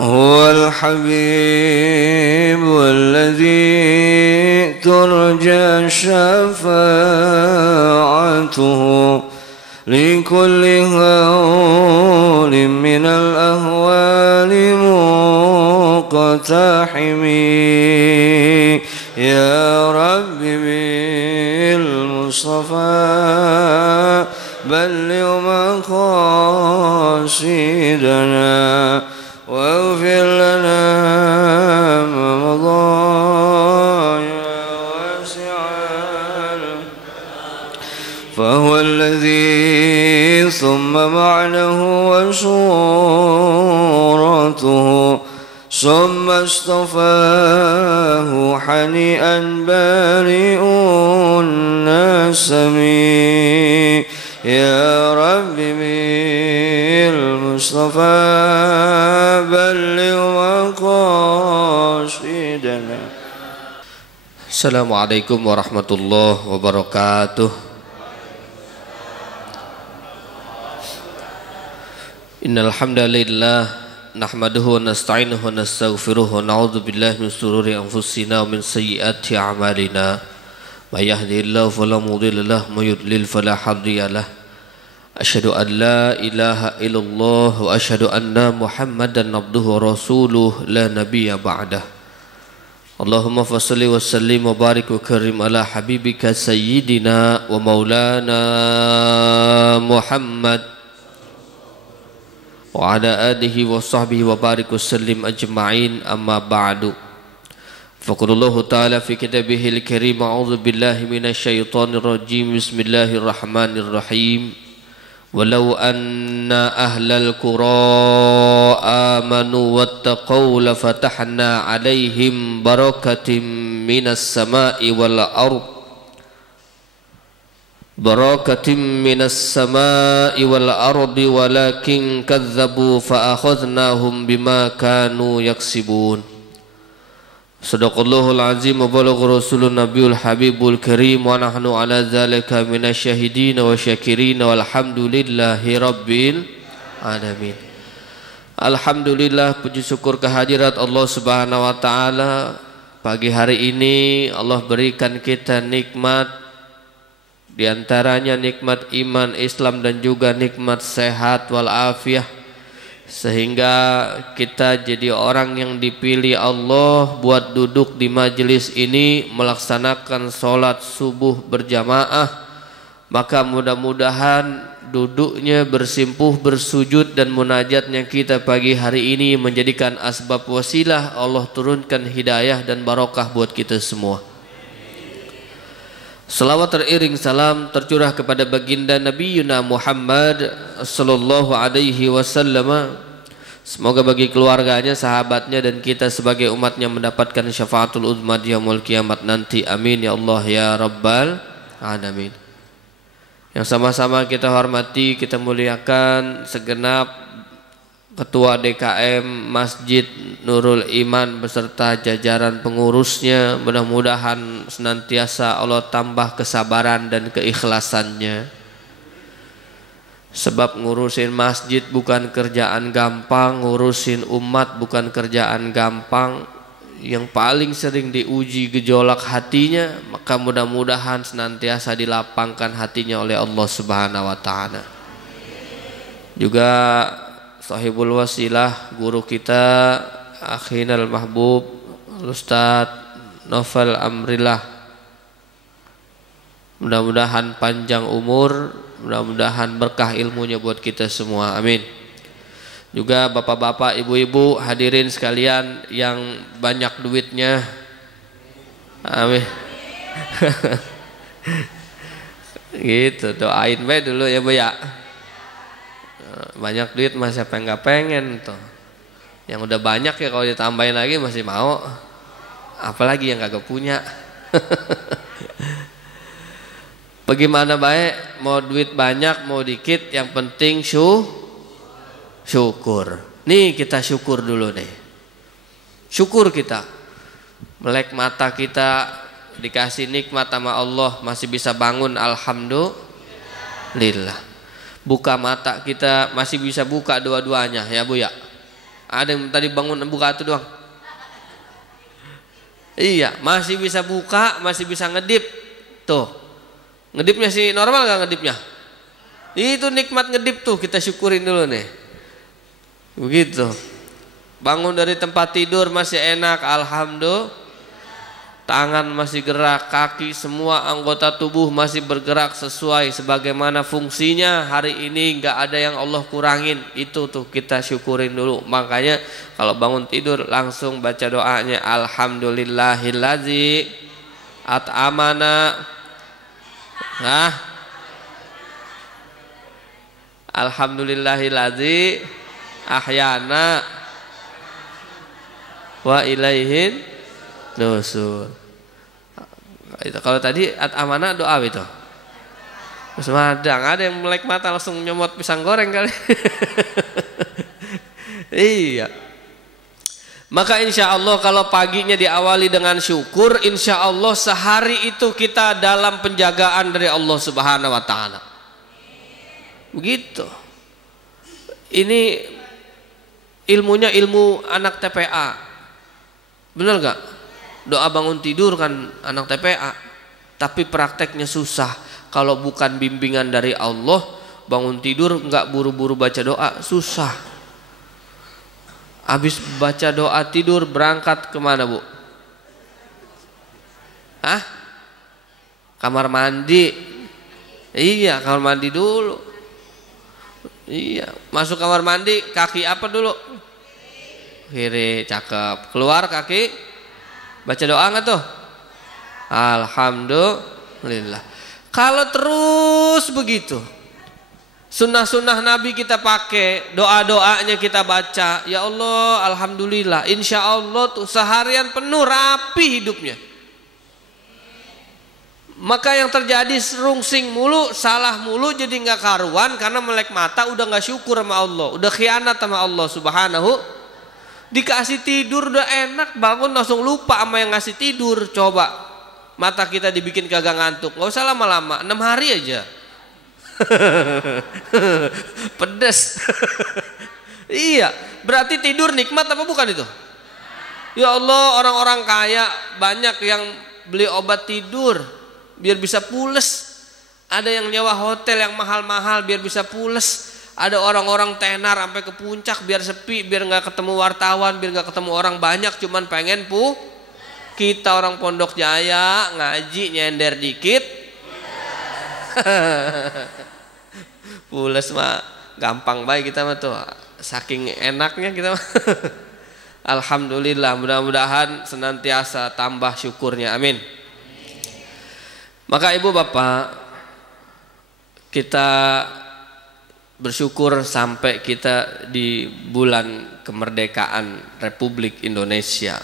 هو الحبيب الذي ترجى شفاعته لكل هول من الأهوال مقتحم يا رب بالمصطفى بلغ مقاصدنا واغفر لنا ما مضى يا واسع فهو الذي ثم معنه وصورته ثم اصطفاه حنيئا بارئ النسم يا رب بالمصطفى بلغ مقاصدنا. Assalamualaikum warahmatullahi wabarakatuh. Innal hamdalillah nahmaduhu wa nasta'inuhu wa nastaghfiruhu wa na'udzu billahi min shururi anfusina wa min sayyiati a'malina. May yahdihillahu fala mudilla lahu wa may yudlil fala hadiya lahu. Asyhadu an la ilaha illallah wa asyhadu anna Muhammadan abduhu wa rasuluh la nabiyya ba'dah. Allahumma fassalli wa sallim wa barik wa karim ala habibika sayyidina wa maulana Muhammad wa ala alihi wa sahbihi wa barik wa sallim ajma'in amma ba'du. Faqulullahu ta'ala fi kitabihil karim a'udzu billahi minasy syaithanir rajim bismillahirrahmanirrahim walau anna ahlal qura amanu wattaqaw lafatahna 'alaihim barakatim minas sama'i wal ardh barakatim minas sama'i wal ardi walakin kadzabu fa akhadnahum bima kanu yaksibun. Sadaqallahul azim wa balagha rasulun nabiyul habibul karim wa nahnu ala dzalika minasyahidin wa syakirin walhamdulillahi rabbil alamin. Alhamdulillah, puji syukur kehadirat Allah Subhanahu wa taala. Pagi hari ini Allah berikan kita nikmat, di antaranya nikmat iman, Islam dan juga nikmat sehat wal afiah, sehingga kita jadi orang yang dipilih Allah buat duduk di majelis ini melaksanakan sholat subuh berjamaah. Maka mudah-mudahan duduknya bersimpuh, bersujud dan munajatnya kita pagi hari ini menjadikan asbab wasilah Allah turunkan hidayah dan barokah buat kita semua. Salawat teriring salam tercurah kepada baginda Nabi Yuna Muhammad sallallahu alaihi wasallam. Semoga bagi keluarganya, sahabatnya dan kita sebagai umatnya mendapatkan syafaatul uzma di yaumul kiamat nanti. Amin ya Allah ya rabbal alamin. Yang sama-sama kita hormati, kita muliakan segenap Ketua DKM Masjid Nurul Iman beserta jajaran pengurusnya. Mudah-mudahan senantiasa Allah tambah kesabaran dan keikhlasannya. Sebab ngurusin masjid bukan kerjaan gampang, ngurusin umat bukan kerjaan gampang. Yang paling sering diuji gejolak hatinya, maka mudah-mudahan senantiasa dilapangkan hatinya oleh Allah Subhanahu wa taala. Juga sahibul wasilah, guru kita akhinal mahbub Ustaz Novel Amrillah, mudah-mudahan panjang umur, mudah-mudahan berkah ilmunya buat kita semua, amin. Juga bapak-bapak, ibu-ibu, hadirin sekalian yang banyak duitnya, amin. Gitu, doain baik dulu ya Bu ya. Banyak duit mah siapa yang gak pengen tuh. Yang udah banyak ya kalau ditambahin lagi masih mau. Apalagi yang kagak punya. Bagaimana baik, mau duit banyak mau dikit, yang penting syukur. Nih kita syukur dulu deh. Syukur kita. Melek mata kita dikasih nikmat sama Allah, masih bisa bangun, alhamdulillah. Buka mata kita masih bisa buka dua-duanya ya Bu ya, Ada yang tadi bangun buka itu doang. Iya, masih bisa buka, masih bisa ngedip. Tuh. Ngedipnya sih normal gak ngedipnya? Itu nikmat ngedip tuh, kita syukurin dulu nih. Begitu. Bangun dari tempat tidur masih enak, alhamdulillah. Tangan masih gerak, kaki, semua anggota tubuh masih bergerak sesuai sebagaimana fungsinya. Hari ini nggak ada yang Allah kurangin. Itu tuh kita syukurin dulu. Makanya kalau bangun tidur langsung baca doanya, alhamdulillahillazi at'amana. Nah, alhamdulillahillazi ahyana wa ilaihin nusur. Kalau tadi at'amana doa itu. Terus madang, ada yang melek mata langsung nyomot pisang goreng kali. Iya. Maka insya Allah kalau paginya diawali dengan syukur, insya Allah sehari itu kita dalam penjagaan dari Allah Subhanahu Wa Taala. Begitu. Ini ilmunya ilmu anak TPA. Benar gak? Doa bangun tidur kan anak TPA. Tapi prakteknya susah. Kalau bukan bimbingan dari Allah, bangun tidur gak buru-buru baca doa, susah. Habis baca doa tidur berangkat kemana bu? Hah? Kamar mandi. Iya, kamar mandi dulu. Iya, masuk kamar mandi kaki apa dulu? Kiri, cakep. Keluar kaki, baca doa nggak tuh? Alhamdulillah. Kalau terus begitu, sunnah-sunnah Nabi kita pakai, doa-doanya kita baca, ya Allah, alhamdulillah, insya Allah tuh seharian penuh rapi hidupnya. Maka yang terjadi rungsing mulu, salah mulu, jadi nggak karuan karena melek mata udah nggak syukur sama Allah, udah khianat sama Allah Subhanahu. Dikasih tidur udah enak, bangun langsung lupa sama yang ngasih tidur. Coba mata kita dibikin kagak ngantuk, nggak usah lama-lama, 6 hari aja. Pedes. Iya, berarti tidur nikmat apa bukan itu? Ya Allah, orang-orang kaya banyak yang beli obat tidur biar bisa pules. Ada yang nyewa hotel yang mahal-mahal biar bisa pules. Ada orang-orang tenar sampai ke puncak biar sepi, biar nggak ketemu wartawan, biar nggak ketemu orang banyak, cuman pengen Kita orang Pondok Jaya ngaji nyender dikit. Pules mah gampang baik kita mah tuh, saking enaknya kita mah. Alhamdulillah, mudah-mudahan senantiasa tambah syukurnya, amin. Maka ibu bapak, kita bersyukur sampai kita di bulan kemerdekaan Republik Indonesia.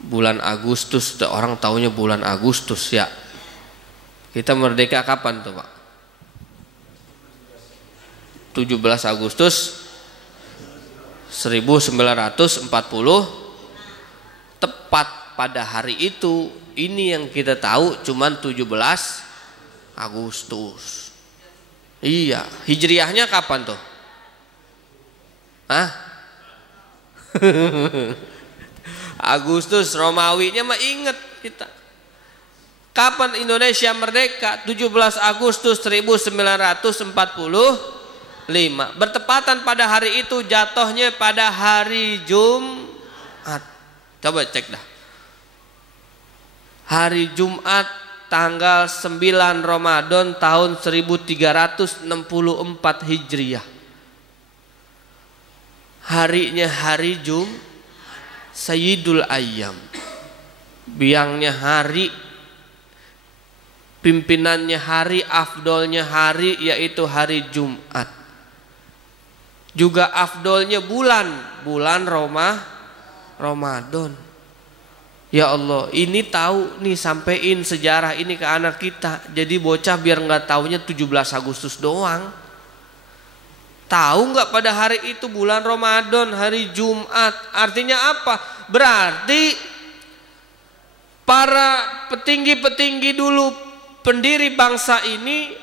Bulan Agustus, orang taunya bulan Agustus ya. Kita merdeka kapan tuh Pak? 17 Agustus 1940. Tepat pada hari itu, ini yang kita tahu cuman 17 Agustus. Iya, hijriahnya kapan tuh? Hah? Agustus, Romawinya mah inget kita. Kapan Indonesia merdeka? 17 Agustus 1945. Bertepatan pada hari itu, jatuhnya pada hari Jumat. Coba cek dah. Hari Jumat tanggal 9 Ramadan tahun 1364 Hijriah. Harinya hari Sayyidul Ayyam. Biangnya hari, pimpinannya hari, afdolnya hari, yaitu hari Jumat. Juga afdolnya bulan Ramadan. Ya Allah, ini tahu nih, sampein sejarah ini ke anak kita. Jadi bocah biar nggak taunya 17 Agustus doang. Tahu nggak pada hari itu bulan Ramadan, hari Jumat. Artinya apa? Berarti para petinggi-petinggi dulu, pendiri bangsa ini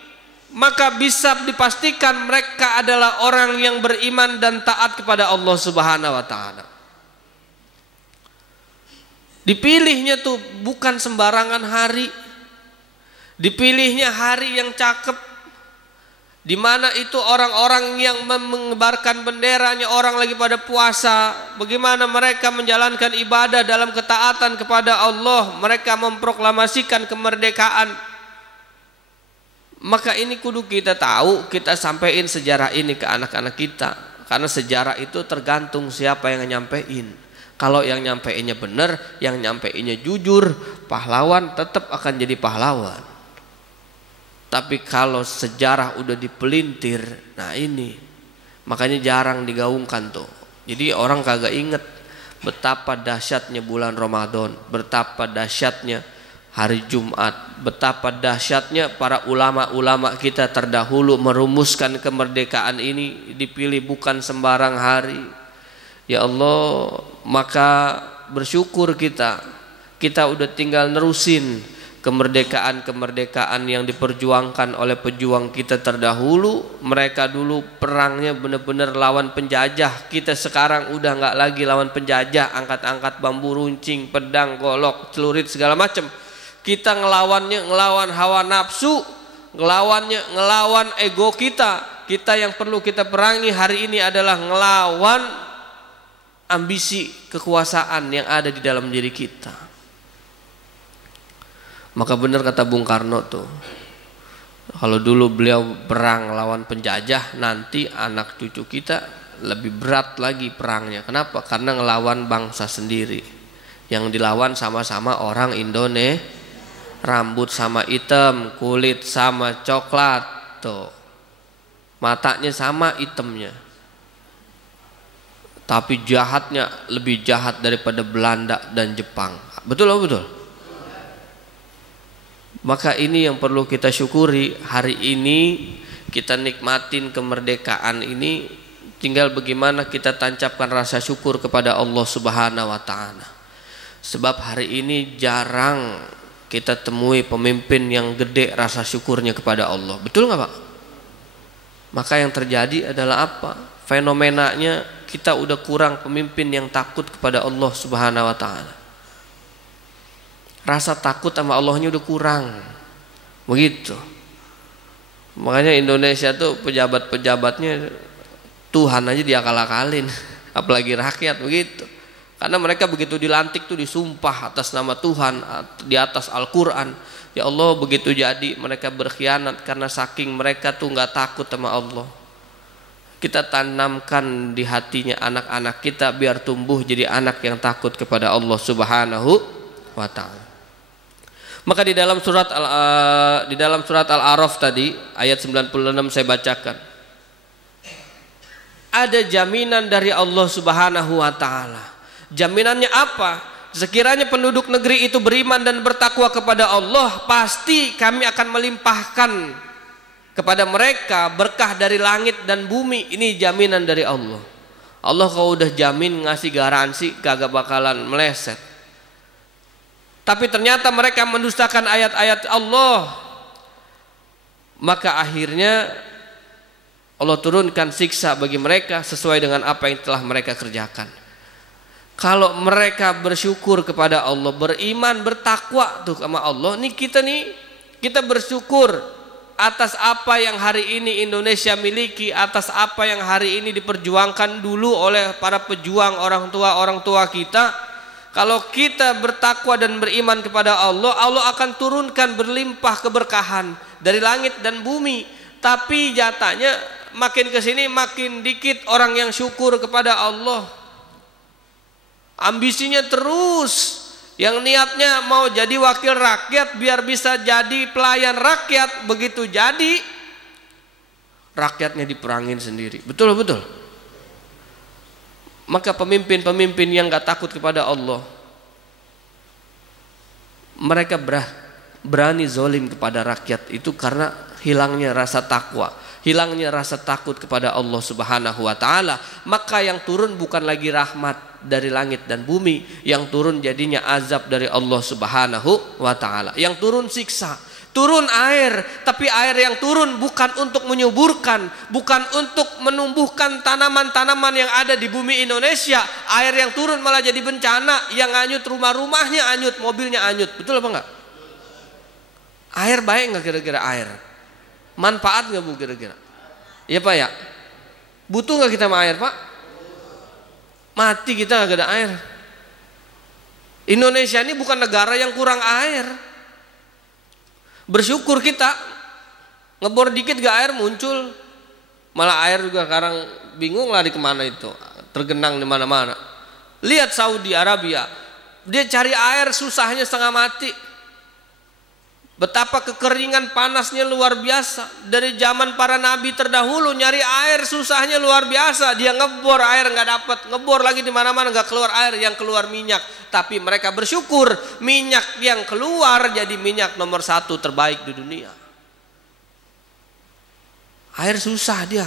maka bisa dipastikan mereka adalah orang yang beriman dan taat kepada Allah Subhanahu wa taala. Dipilihnya tuh bukan sembarangan hari. Dipilihnya hari yang cakep, di mana itu orang-orang yang mengibarkan benderanya, orang lagi pada puasa, bagaimana mereka menjalankan ibadah dalam ketaatan kepada Allah, mereka memproklamasikan kemerdekaan. Maka ini kudu kita tahu, kita sampaikan sejarah ini ke anak-anak kita, karena sejarah itu tergantung siapa yang nyampein. Kalau yang nyampeinnya benar, yang nyampeinnya jujur, pahlawan tetap akan jadi pahlawan. Tapi kalau sejarah udah dipelintir, nah ini makanya jarang digaungkan tuh. Jadi orang kagak inget betapa dahsyatnya bulan Ramadan, betapa dahsyatnya hari Jumat, betapa dahsyatnya para ulama-ulama kita terdahulu merumuskan kemerdekaan ini, dipilih bukan sembarang hari. Ya Allah, maka bersyukur kita udah tinggal nerusin kemerdekaan-kemerdekaan yang diperjuangkan oleh pejuang kita terdahulu. Mereka dulu perangnya benar-benar lawan penjajah, kita sekarang udah nggak lagi lawan penjajah, angkat-angkat bambu runcing, pedang, golok, celurit segala macam. Kita ngelawannya ngelawan hawa nafsu, ngelawan ego kita. Kita yang perlu kita perangi hari ini adalah ngelawan ambisi kekuasaan yang ada di dalam diri kita. Maka benar kata Bung Karno tuh, kalau dulu beliau perang lawan penjajah, nanti anak cucu kita lebih berat lagi perangnya. Kenapa? Karena ngelawan bangsa sendiri. Yang dilawan sama-sama orang Indonesia, rambut sama hitam, kulit sama coklat, tuh matanya sama hitamnya, tapi jahatnya lebih jahat daripada Belanda dan Jepang. Betul atau betul? Maka ini yang perlu kita syukuri. Hari ini kita nikmatin kemerdekaan ini, tinggal bagaimana kita tancapkan rasa syukur kepada Allah Subhanahu wa taala. Sebab hari ini jarang kita temui pemimpin yang gede rasa syukurnya kepada Allah. Betul nggak Pak? Maka yang terjadi adalah apa? Fenomenanya kita udah kurang pemimpin yang takut kepada Allah Subhanahu wa taala. Rasa takut sama Allahnya udah kurang. Begitu. Makanya Indonesia tuh pejabat-pejabatnya Tuhan aja diakal-akalin, apalagi rakyat begitu. Karena mereka begitu dilantik tuh disumpah atas nama Tuhan, di atas Al-Quran. Ya Allah, begitu jadi mereka berkhianat karena saking mereka tuh nggak takut sama Allah. Kita tanamkan di hatinya anak-anak kita biar tumbuh jadi anak yang takut kepada Allah Subhanahu wa taala. Maka di dalam surat Al-A'raf tadi ayat 96 saya bacakan. Ada jaminan dari Allah Subhanahu wa taala. Jaminannya apa? Sekiranya penduduk negeri itu beriman dan bertakwa kepada Allah, pasti kami akan melimpahkan kepada mereka berkah dari langit dan bumi. Ini jaminan dari Allah. Allah kalau udah jamin ngasih garansi kagak bakalan meleset. Tapi ternyata mereka mendustakan ayat-ayat Allah. Maka akhirnya Allah turunkan siksa bagi mereka sesuai dengan apa yang telah mereka kerjakan. Kalau mereka bersyukur kepada Allah, beriman, bertakwa tuh sama Allah, kita bersyukur atas apa yang hari ini Indonesia miliki, atas apa yang hari ini diperjuangkan dulu oleh para pejuang orang tua kita. Kalau kita bertakwa dan beriman kepada Allah, Allah akan turunkan berlimpah keberkahan dari langit dan bumi. Tapi jatanya makin kesini makin dikit orang yang syukur kepada Allah. Ambisinya terus, yang niatnya mau jadi wakil rakyat biar bisa jadi pelayan rakyat, begitu jadi rakyatnya diperangin sendiri. Betul. Maka pemimpin-pemimpin yang gak takut kepada Allah, mereka berani zolim kepada rakyat itu karena hilangnya rasa takwa, hilangnya rasa takut kepada Allah Subhanahu wa taala. Maka yang turun bukan lagi rahmat dari langit dan bumi, yang turun jadinya azab dari Allah Subhanahu wa taala. Yang turun siksa. Turun air, tapi air yang turun bukan untuk menyuburkan, bukan untuk menumbuhkan tanaman-tanaman yang ada di bumi Indonesia. Air yang turun malah jadi bencana, yang hanyut rumah-rumahnya hanyut, mobilnya hanyut. Betul apa enggak? Air baik enggak kira-kira air? Manfaat enggak Bu kira-kira? Iya Pak ya? Butuh enggak kita sama air Pak? Mati kita enggak ada air. Indonesia ini bukan negara yang kurang air. Bersyukur kita, ngebor dikit gak air muncul, malah air juga sekarang bingung lari kemana itu, tergenang di mana-mana. Lihat Saudi Arabia, dia cari air susahnya setengah mati. Betapa kekeringan panasnya luar biasa. Dari zaman para nabi terdahulu nyari air susahnya luar biasa. Dia ngebor air nggak dapat, ngebor lagi di mana-mana nggak keluar air, yang keluar minyak. Tapi mereka bersyukur minyak yang keluar jadi minyak nomor 1 terbaik di dunia. Air susah dia.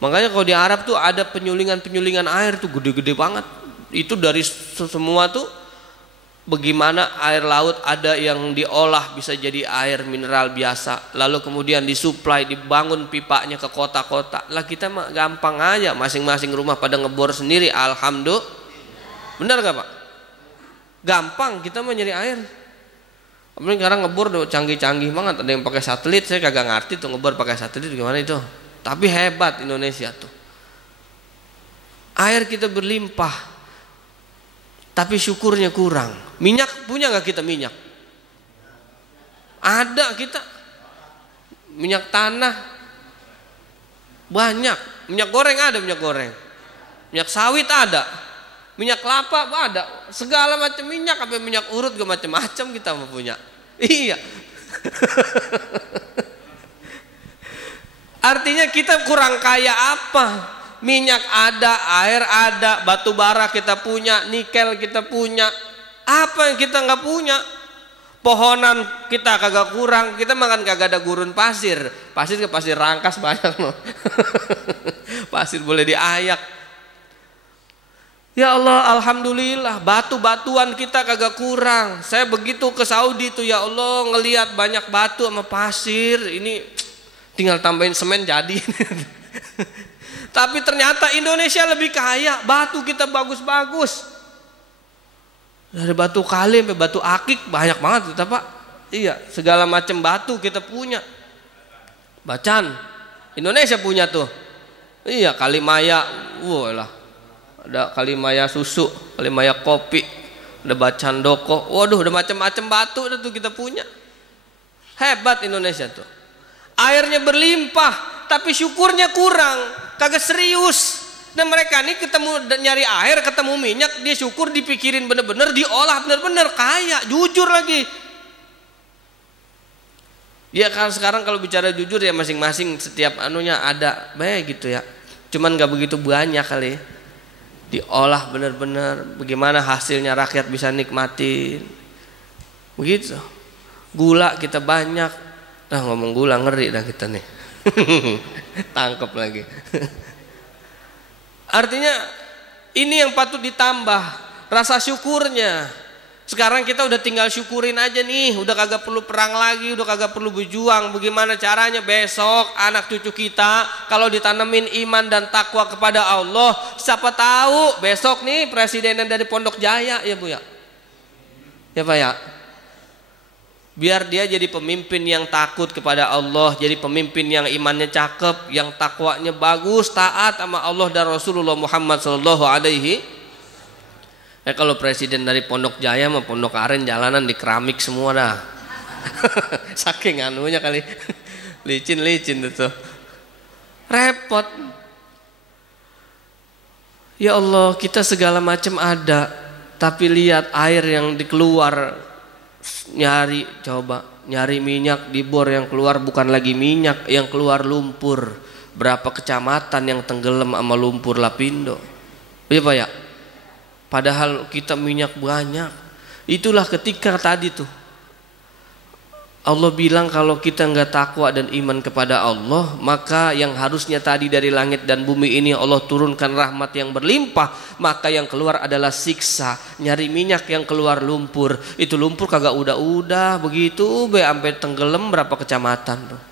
Makanya kalau di Arab tuh ada penyulingan air tuh gede-gede banget. Itu dari semua tuh. Bagaimana air laut ada yang diolah bisa jadi air mineral biasa, lalu kemudian disuplai, dibangun pipanya ke kota-kota. Lah kita mah gampang aja, masing-masing rumah pada ngebor sendiri, alhamdulillah. Benar gak Pak? Gampang kita mah nyari air. Apalagi sekarang ngebor udah canggih-canggih banget, ada yang pakai satelit, saya kagak ngerti tuh ngebor pakai satelit gimana itu. Tapi hebat Indonesia tuh. Air kita berlimpah. Tapi syukurnya kurang. Minyak punya nggak kita minyak? Ada kita. Minyak tanah banyak. Minyak goreng ada, minyak goreng. Minyak sawit ada. Minyak kelapa ada. Segala macam minyak, sampai minyak urut ke macam-macam kita mau punya. Iya. Artinya kita kurang kaya apa? Minyak ada, air ada, batu bara kita punya, nikel kita punya. Apa yang kita nggak punya? Pohonan kita kagak kurang, kita makan kagak ada gurun pasir. Pasir ke pasir rangkas banyak loh. Pasir boleh diayak. Ya Allah, alhamdulillah, batu-batuan kita kagak kurang. Saya begitu ke Saudi tuh ya Allah, ngelihat banyak batu sama pasir. Ini tinggal tambahin semen jadi. Tapi ternyata Indonesia lebih kaya, batu kita bagus-bagus. Dari batu kali sampai batu akik banyak banget kita Pak. Iya, segala macam batu kita punya. Bacan, Indonesia punya tuh. Iya, Kalimaya, wah lah. Ada Kalimaya susu, Kalimaya kopi, ada Bacan Doko. Waduh, udah macam-macam batu udah tuh kita punya. Hebat Indonesia tuh. Airnya berlimpah, tapi syukurnya kurang. Kagak serius. Dan mereka ini ketemu nyari air, ketemu minyak, dia syukur, dipikirin bener-bener, diolah bener-bener, kaya, jujur lagi. Ya kan sekarang kalau bicara jujur ya masing-masing setiap anunya ada baik gitu ya. Cuman gak begitu banyak kali. Diolah bener-bener, bagaimana hasilnya rakyat bisa nikmatin. Begitu. Gula kita banyak. Nah ngomong gula ngeri dah kita nih. Tangkep lagi. Artinya ini yang patut ditambah rasa syukurnya. Sekarang kita udah tinggal syukurin aja nih, udah kagak perlu perang lagi, udah kagak perlu berjuang. Bagaimana caranya besok anak cucu kita kalau ditanemin iman dan takwa kepada Allah, siapa tahu besok nih presiden dari Pondok Jaya ya Bu ya. Ya Pak ya. Biar dia jadi pemimpin yang takut kepada Allah, jadi pemimpin yang imannya cakep, yang takwanya bagus, taat sama Allah dan Rasulullah Muhammad sallallahu alaihi. Kalau presiden dari Pondok Jaya sama Pondok Aren jalanan di keramik semua dah. Saking anunya kali. Licin-licin itu. Repot. Ya Allah, kita segala macam ada, tapi lihat air yang dikeluar. Nyari minyak di bor, yang keluar bukan lagi minyak, yang keluar lumpur. Berapa kecamatan yang tenggelam sama lumpur Lapindo. Iya Pak ya. Padahal kita minyak banyak. Itulah ketika tadi tuh Allah bilang kalau kita nggak takwa dan iman kepada Allah, maka yang harusnya tadi dari langit dan bumi ini Allah turunkan rahmat yang berlimpah, maka yang keluar adalah siksa. Nyari minyak yang keluar lumpur, itu lumpur kagak udah begitu be sampai tenggelam berapa kecamatan tuh.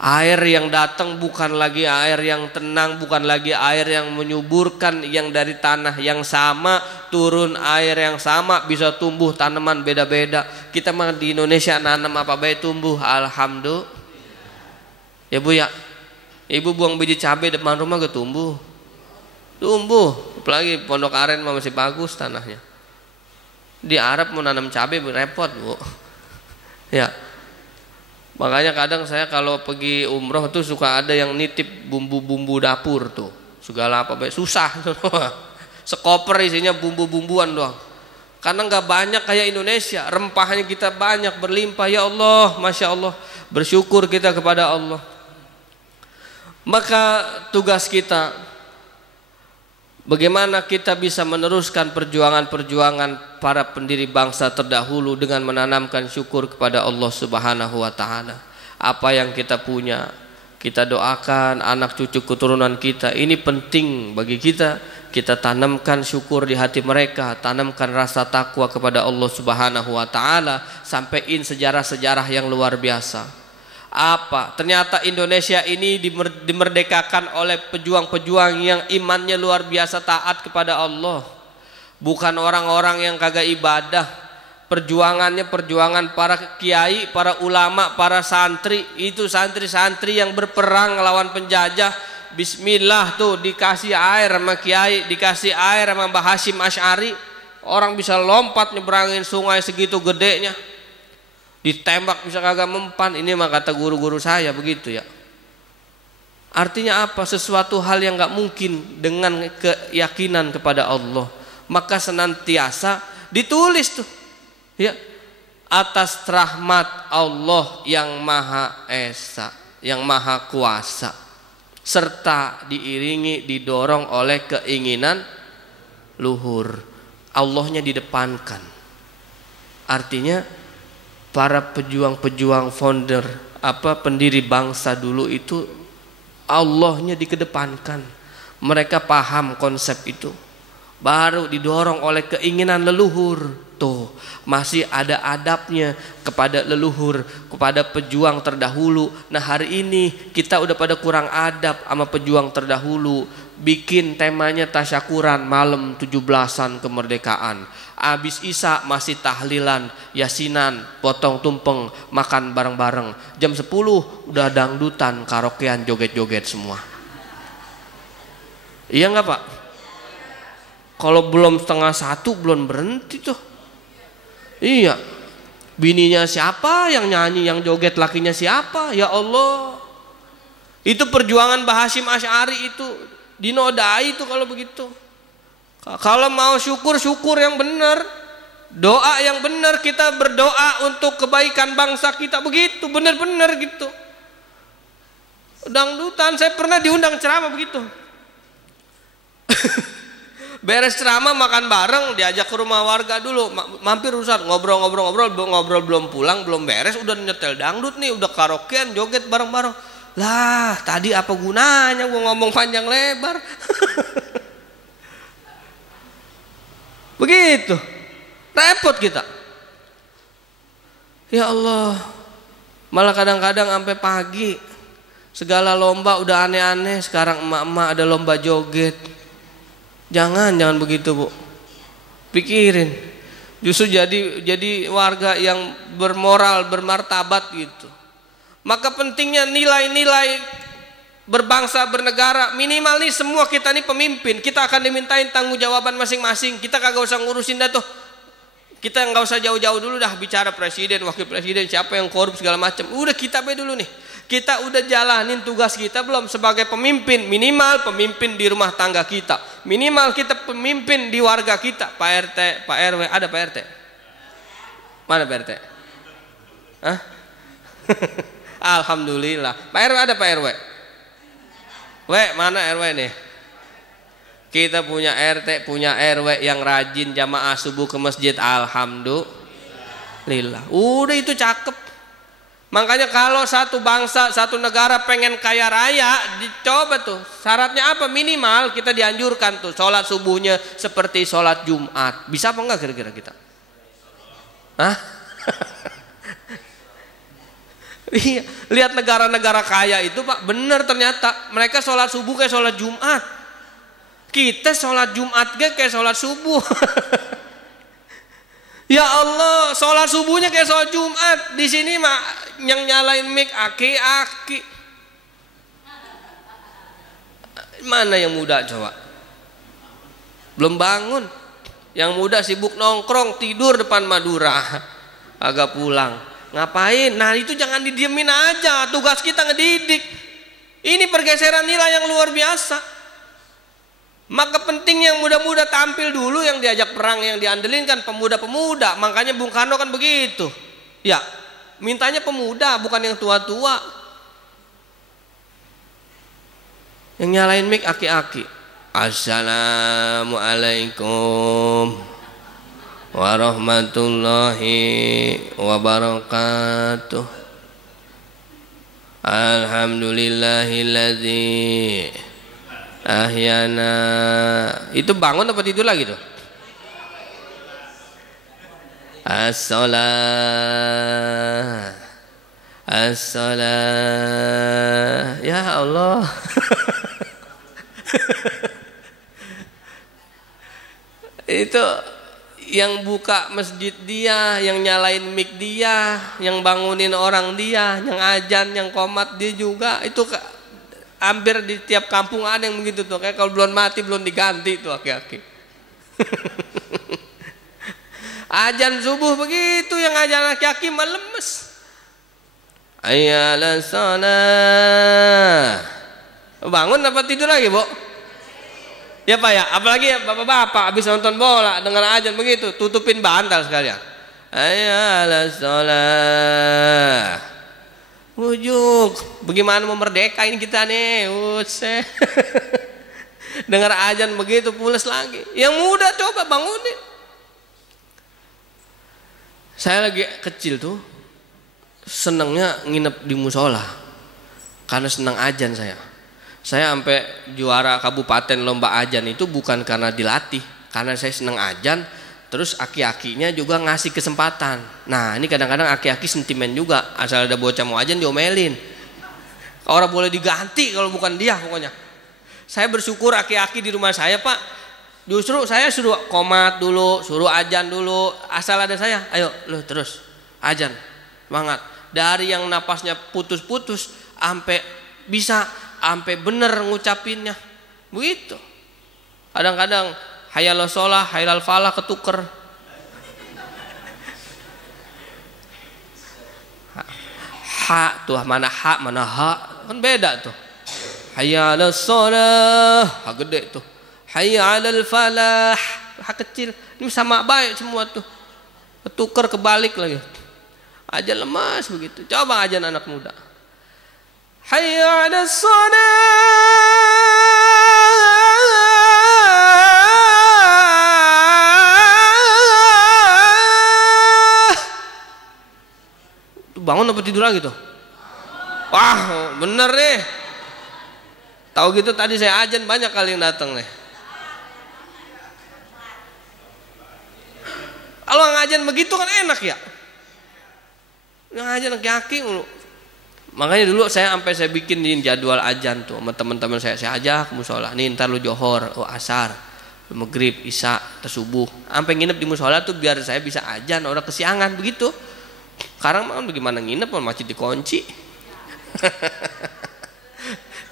Air yang datang bukan lagi air yang tenang, bukan lagi air yang menyuburkan, yang dari tanah yang sama, turun air yang sama, bisa tumbuh tanaman beda-beda. Kita mah di Indonesia nanam apa baik tumbuh, alhamdulillah. Ya Bu ya, Ibu buang biji cabai depan rumah gak tumbuh? Tumbuh, apalagi Pondok Aren mah masih bagus tanahnya. Di Arab mau nanam cabai repot Bu. Ya. Makanya kadang saya kalau pergi umroh tuh suka ada yang nitip bumbu-bumbu dapur tuh. Segala apa baik susah. Sekoper isinya bumbu-bumbuan doang. Karena nggak banyak kayak Indonesia, rempahnya kita banyak berlimpah. Ya Allah, Masya Allah, bersyukur kita kepada Allah. Maka tugas kita, bagaimana kita bisa meneruskan perjuangan-perjuangan para pendiri bangsa terdahulu dengan menanamkan syukur kepada Allah Subhanahu wa taala. Apa yang kita punya, kita doakan anak cucu keturunan kita. Ini penting bagi kita. Kita tanamkan syukur di hati mereka, tanamkan rasa takwa kepada Allah Subhanahu wa taala, sampaiin sejarah-sejarah yang luar biasa. Apa? Ternyata Indonesia ini dimerdekakan oleh pejuang-pejuang yang imannya luar biasa taat kepada Allah. Bukan orang-orang yang kagak ibadah. Perjuangannya perjuangan para kiai, para ulama, para santri. Itu santri-santri yang berperang melawan penjajah. Bismillah tuh dikasih air sama kiai, dikasih air sama Mbah Hashim Asy'ari. Orang bisa lompat nyebrangin sungai segitu gedenya. Ditembak bisa kagak mempan. Ini mah kata guru-guru saya begitu ya. Artinya apa? Sesuatu hal yang gak mungkin dengan keyakinan kepada Allah. Maka senantiasa ditulis tuh ya, atas rahmat Allah yang Maha Esa, yang Maha Kuasa, serta diiringi didorong oleh keinginan luhur. Allahnya didepankan. Artinya para pejuang-pejuang founder, pendiri bangsa dulu itu Allahnya dikedepankan. Mereka paham konsep itu. Baru didorong oleh keinginan leluhur. Tuh, masih ada adabnya kepada leluhur, kepada pejuang terdahulu. Nah, hari ini kita udah pada kurang adab sama pejuang terdahulu. Bikin temanya tasyakuran malam 17-an kemerdekaan. Abis Isya masih tahlilan, yasinan, potong tumpeng, makan bareng-bareng. Jam 10 udah dangdutan, karaokean, joget-joget semua. Iya nggak Pak? Kalau belum 12:30 belum berhenti tuh. Iya. Bininya siapa yang nyanyi, yang joget lakinya siapa? Ya Allah. Itu perjuangan Mbah Hashim Asy'ari itu dinodai itu kalau begitu. Kalau mau syukur yang benar, doa yang benar, kita berdoa untuk kebaikan bangsa kita begitu, benar-benar gitu. Dangdutan, saya pernah diundang ceramah begitu. Beres ceramah makan bareng, diajak ke rumah warga dulu, mampir Ustaz, ngobrol belum pulang, belum beres udah nyetel dangdut nih, udah karaokean, joget bareng-bareng. Lah, tadi apa gunanya gua ngomong panjang lebar? Begitu. Repot kita. Ya Allah. Malah kadang-kadang sampai pagi segala lomba udah aneh-aneh, sekarang emak-emak ada lomba joget. Jangan begitu Bu. Pikirin. Justru jadi warga yang bermoral, bermartabat gitu. Maka pentingnya nilai-nilai berbangsa, bernegara. Minimal nih semua kita nih pemimpin, kita akan dimintain tanggung jawaban masing-masing. Kita kagak usah ngurusin dah tuh. Kita nggak usah jauh-jauh dulu dah bicara presiden, wakil presiden, siapa yang korup segala macam. Udah kita be dulu nih. Kita udah jalanin tugas kita belum sebagai pemimpin? Minimal pemimpin di rumah tangga kita, minimal kita pemimpin di warga kita. Pak RT, Pak RW, ada Pak RT? Mana Pak RT? Hah? Alhamdulillah. Pak RW ada Pak RW? Mana RW nih? Kita punya RT, punya RW yang rajin jamaah subuh ke masjid. Alhamdulillah. lillah. Udah itu cakep. Makanya kalau satu bangsa, satu negara pengen kaya raya, dicoba tuh. Syaratnya apa? Minimal kita dianjurkan tuh sholat subuhnya seperti sholat Jumat. Bisa apa enggak kira-kira kita? Hah? Iya, lihat negara-negara kaya itu Pak, bener ternyata mereka sholat subuh kayak sholat Jumat. Kita sholat Jumat kayak sholat subuh. Ya Allah, sholat subuhnya kayak sholat Jumat. Di sini mah yang nyalain mic aki-aki. Mana yang muda coba? Belum bangun. Yang muda sibuk nongkrong, tidur depan Madura, agak pulang. Ngapain? Nah itu jangan didiemin aja. Tugas kita ngedidik. Ini pergeseran nilai yang luar biasa. Maka penting yang muda-muda tampil dulu, yang diajak perang, yang diandelin kan pemuda-pemuda. Makanya Bung Karno kan begitu. Ya, mintanya pemuda, bukan yang tua-tua. Yang nyalain mic aki-aki. Assalamualaikum warahmatullahi wabarakatuh. Alhamdulillahilladzi ahyana. Itu bangun apa tidur lagi tuh? As-salah, as-salah. Ya Allah. Itu yang buka masjid dia, yang nyalain mic dia, yang bangunin orang dia, yang ajan, yang qomat dia juga. Itu hampir di tiap kampung ada yang begitu tuh. Kayak kalau belum mati belum diganti tuh aki-aki. Ajan subuh begitu, yang ajan aki-aki mah lemes. Ayalah salah. Bangun apa tidur lagi, Bu? Ya Pak ya, apalagi ya bapak-bapak habis nonton bola dengar ajan begitu, tutupin bantal sekalian. Ayalah salah. Ujuk, bagaimana mau merdekain kita nih? Usah. Dengar ajan begitu pules lagi. Yang muda coba bangunin. Saya lagi kecil tuh senangnya nginep di musola karena senang ajan saya. Saya sampai juara kabupaten lomba ajan itu bukan karena dilatih, karena saya senang ajan. Terus aki-akinya juga ngasih kesempatan. Nah ini kadang-kadang aki-aki sentimen juga, asal ada bocah mau ajan diomelin. Orang boleh diganti kalau bukan dia pokoknya. Saya bersyukur aki-aki di rumah saya Pak, justru saya suruh qomat dulu, suruh ajan dulu, asal ada saya, ayo lu terus ajan, semangat. Dari yang napasnya putus-putus sampai bisa sampai bener ngucapinnya begitu. Kadang-kadang hayal sholah, hayal falah ketuker. Ha tuh mana ha mana ha kan beda tuh. Hayal sholah ha gede tuh. Hayal falah ha kecil. Ini sama baik semua tuh. Ketuker kebalik lagi. Aja lemas begitu. Coba aja anak muda. Hayya 'alas shalah. Bangun apa tidur lagi tuh? Wah, bener deh. Tahu gitu tadi saya ajan banyak kali yang datang nih. Kalau ngajan begitu kan enak ya. Ngajan kaki mulu. Makanya dulu saya sampai saya bikin jadwal ajan tuh sama teman-teman saya ajak musola. Nih ntar lu johor, asar, maghrib, isya, subuh. Sampai nginep di musola tuh biar saya bisa ajan orang kesiangan begitu. Sekarang mah bagaimana nginep masjid dikunci.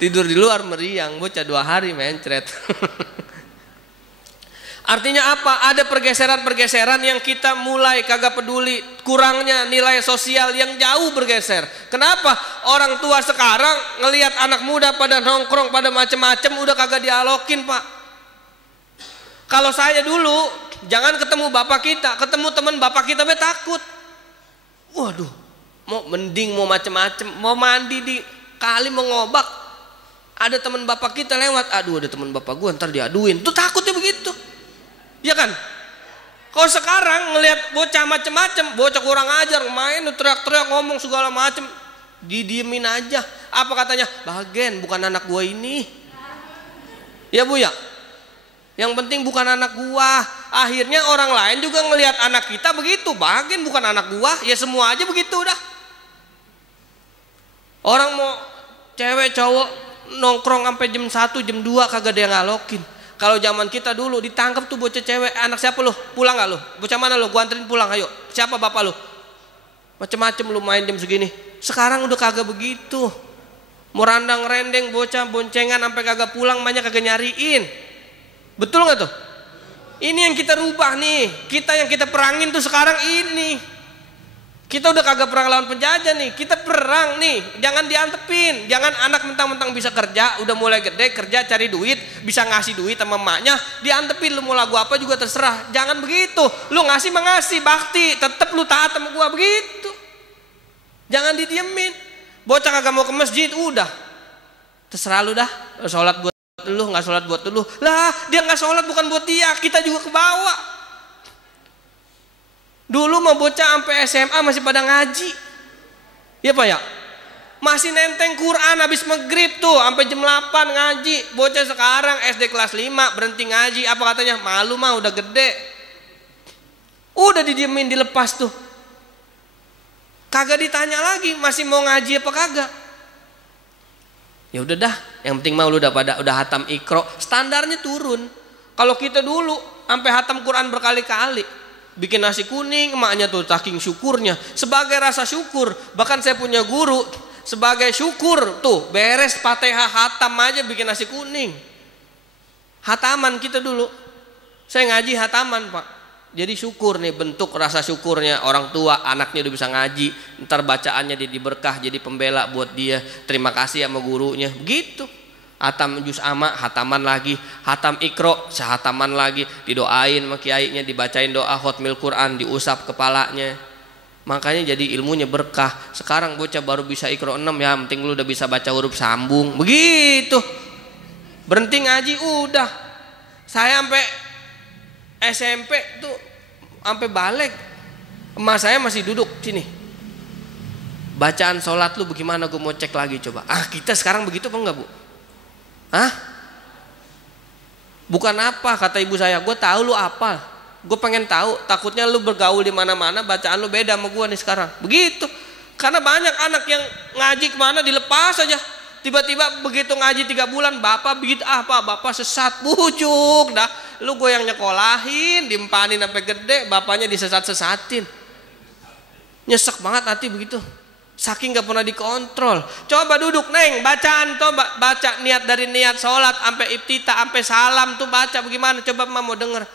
Tidur di luar meriang, bocah 2 hari mencret. Artinya apa? Ada pergeseran-pergeseran yang kita mulai kagak peduli, kurangnya nilai sosial yang jauh bergeser. Kenapa? Orang tua sekarang ngelihat anak muda pada nongkrong, pada macem-macem udah kagak dialokin Pak. Kalau saya dulu, jangan ketemu bapak kita, ketemu teman bapak kita takut. Waduh, mau mending mau macem-macem, mau mandi di kali mau ngobak, ada teman bapak kita lewat, aduh ada teman bapak gua ntar diaduin, tuh takutnya begitu. Ya kan? Kalau sekarang ngelihat bocah macem-macem, bocah kurang ajar, main teriak-teriak ngomong segala macem, didiemin aja. Apa katanya? Bagen, bukan anak gua ini. Ya Bu ya. Yang penting bukan anak gua. Akhirnya orang lain juga ngelihat anak kita begitu. Bagen bukan anak gua. Ya semua aja begitu dah. Orang mau cewek cowok nongkrong sampai jam 1 jam 2 kagak ada yang ngalokin. Kalau zaman kita dulu ditangkap tuh bocah cewek, anak siapa lu? Pulang gak lu? Bocah mana lu? Gua anterin pulang, ayo. Siapa bapak lu? Macem-macem lu main jam segini. Sekarang udah kagak begitu. Mau randang rendeng bocah boncengan sampai kagak pulang, banyak kagak nyariin. Betul gak tuh? Ini yang kita rubah nih. Kita yang kita perangin tuh sekarang ini. Kita udah kagak perang lawan penjajah nih. Kita perang nih. Jangan diantepin. Jangan anak mentang-mentang bisa kerja, udah mulai gede kerja cari duit, bisa ngasih duit sama emaknya, diantepin lu mau lagu apa juga terserah. Jangan begitu. Lu ngasih mah ngasih, bakti, tetep lu taat sama gua begitu. Jangan didiemin. Bocah kagak mau ke masjid, udah. Terserah lu dah. Sholat buat lu, nggak sholat buat lu. Lah, dia nggak sholat bukan buat dia, kita juga ke bawah. Dulu mau bocah sampai SMA masih pada ngaji. Ya Pak ya? Masih nenteng Quran habis maghrib tuh sampai jam 8 ngaji. Bocah sekarang SD kelas 5 berhenti ngaji. Apa katanya? Malu mah udah gede. Udah didiemin, dilepas tuh. Kagak ditanya lagi masih mau ngaji apa kagak. Ya udah dah, yang penting mah lu udah hatam Iqra. Standarnya turun. Kalau kita dulu sampai hatam Quran berkali-kali. Bikin nasi kuning, emaknya tuh saking syukurnya. Sebagai rasa syukur, bahkan saya punya guru, sebagai syukur tuh beres Fatihah hatam aja bikin nasi kuning. Hataman kita dulu. Saya ngaji hataman Pak. Jadi syukur nih, bentuk rasa syukurnya orang tua, anaknya udah bisa ngaji. Ntar bacaannya jadi berkah, jadi pembela buat dia. Terima kasih sama gurunya. Begitu. Hatam juz amma, hataman lagi, hatam Iqra, sehataman lagi, didoain sama kiainya, dibacain doa khotmil Quran, diusap kepalanya. Makanya jadi ilmunya berkah. Sekarang bocah baru bisa Iqra 6, ya penting lu udah bisa baca huruf sambung. Begitu. Berhenti ngaji udah. Saya sampai SMP tuh sampai balik. Emak saya masih duduk sini. Bacaan sholat lu bagaimana, gue mau cek lagi coba. Kita sekarang begitu apa enggak Bu? Bukan apa kata ibu saya, gue tahu lu apal, gue pengen tahu, takutnya lu bergaul di mana-mana bacaan lu beda sama gue nih sekarang. Begitu, karena banyak anak yang ngaji kemana dilepas aja, tiba-tiba begitu ngaji 3 bulan, bapak begitu Pak, bapak sesat, bujuk dah, lu gue yang nyekolahin, dimpanin sampai gede, bapaknya disesat-sesatin, nyesek banget hati begitu. Saking gak pernah dikontrol. Coba duduk neng, bacaan tuh baca niat dari niat sholat sampai iftitah sampai salam tuh baca bagaimana? Coba mama mau denger.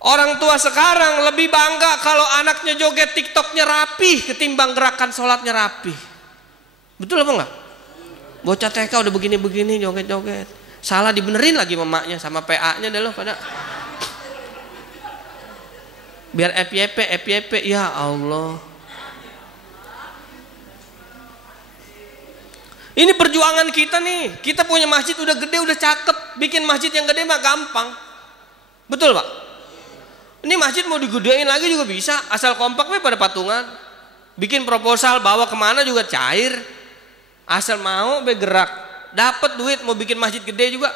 Orang tua sekarang lebih bangga kalau anaknya joget TikToknya rapi ketimbang gerakan sholatnya rapi. Betul apa enggak? Bocah TK udah begini-begini joget-joget. Salah dibenerin lagi mamaknya sama PA-nya deh loh pada. Biar FYP ya Allah. Ini perjuangan kita nih. Kita punya masjid udah gede, udah cakep. Bikin masjid yang gede mah gampang. Betul Pak? Ini masjid mau digedein lagi juga bisa. Asal kompak pada patungan. Bikin proposal bawa kemana juga cair. Asal mau bergerak. Dapat duit mau bikin masjid gede juga.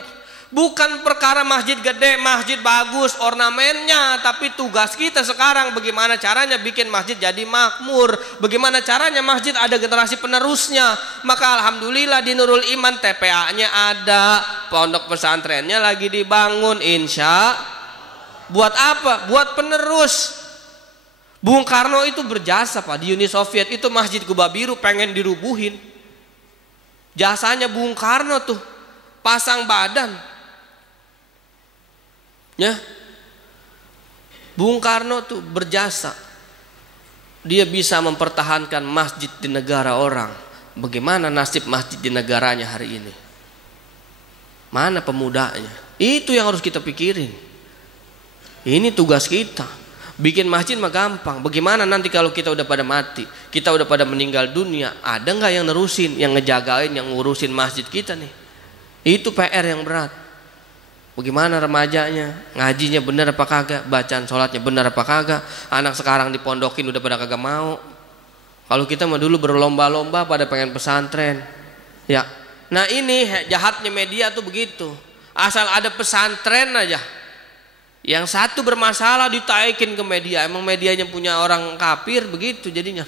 Bukan perkara masjid gede, masjid bagus, ornamennya, tapi tugas kita sekarang bagaimana caranya bikin masjid jadi makmur, bagaimana caranya masjid ada generasi penerusnya. Maka alhamdulillah di Nurul Iman TPA-nya ada, pondok pesantrennya lagi dibangun, insya. Buat apa? Buat penerus. Bung Karno itu berjasa Pak di Uni Soviet, itu Masjid Kuba Biru pengen dirubuhin. Jasanya Bung Karno tuh pasang badan. Ya, Bung Karno tuh berjasa. Dia bisa mempertahankan masjid di negara orang. Bagaimana nasib masjid di negaranya hari ini? Mana pemudanya? Itu yang harus kita pikirin. Ini tugas kita. Bikin masjid mah gampang. Bagaimana nanti kalau kita udah pada mati, kita udah pada meninggal dunia, ada nggak yang nerusin, yang ngejagain, yang ngurusin masjid kita nih? Itu PR yang berat. Bagaimana remajanya? Ngajinya bener apa kagak? Bacaan sholatnya bener apa kagak? Anak sekarang dipondokin udah pada kagak mau. Kalau kita mah dulu berlomba-lomba pada pengen pesantren. Ya. Nah ini jahatnya media tuh begitu. Asal ada pesantren aja, yang satu bermasalah ditaikin ke media. Emang medianya punya orang kafir begitu jadinya.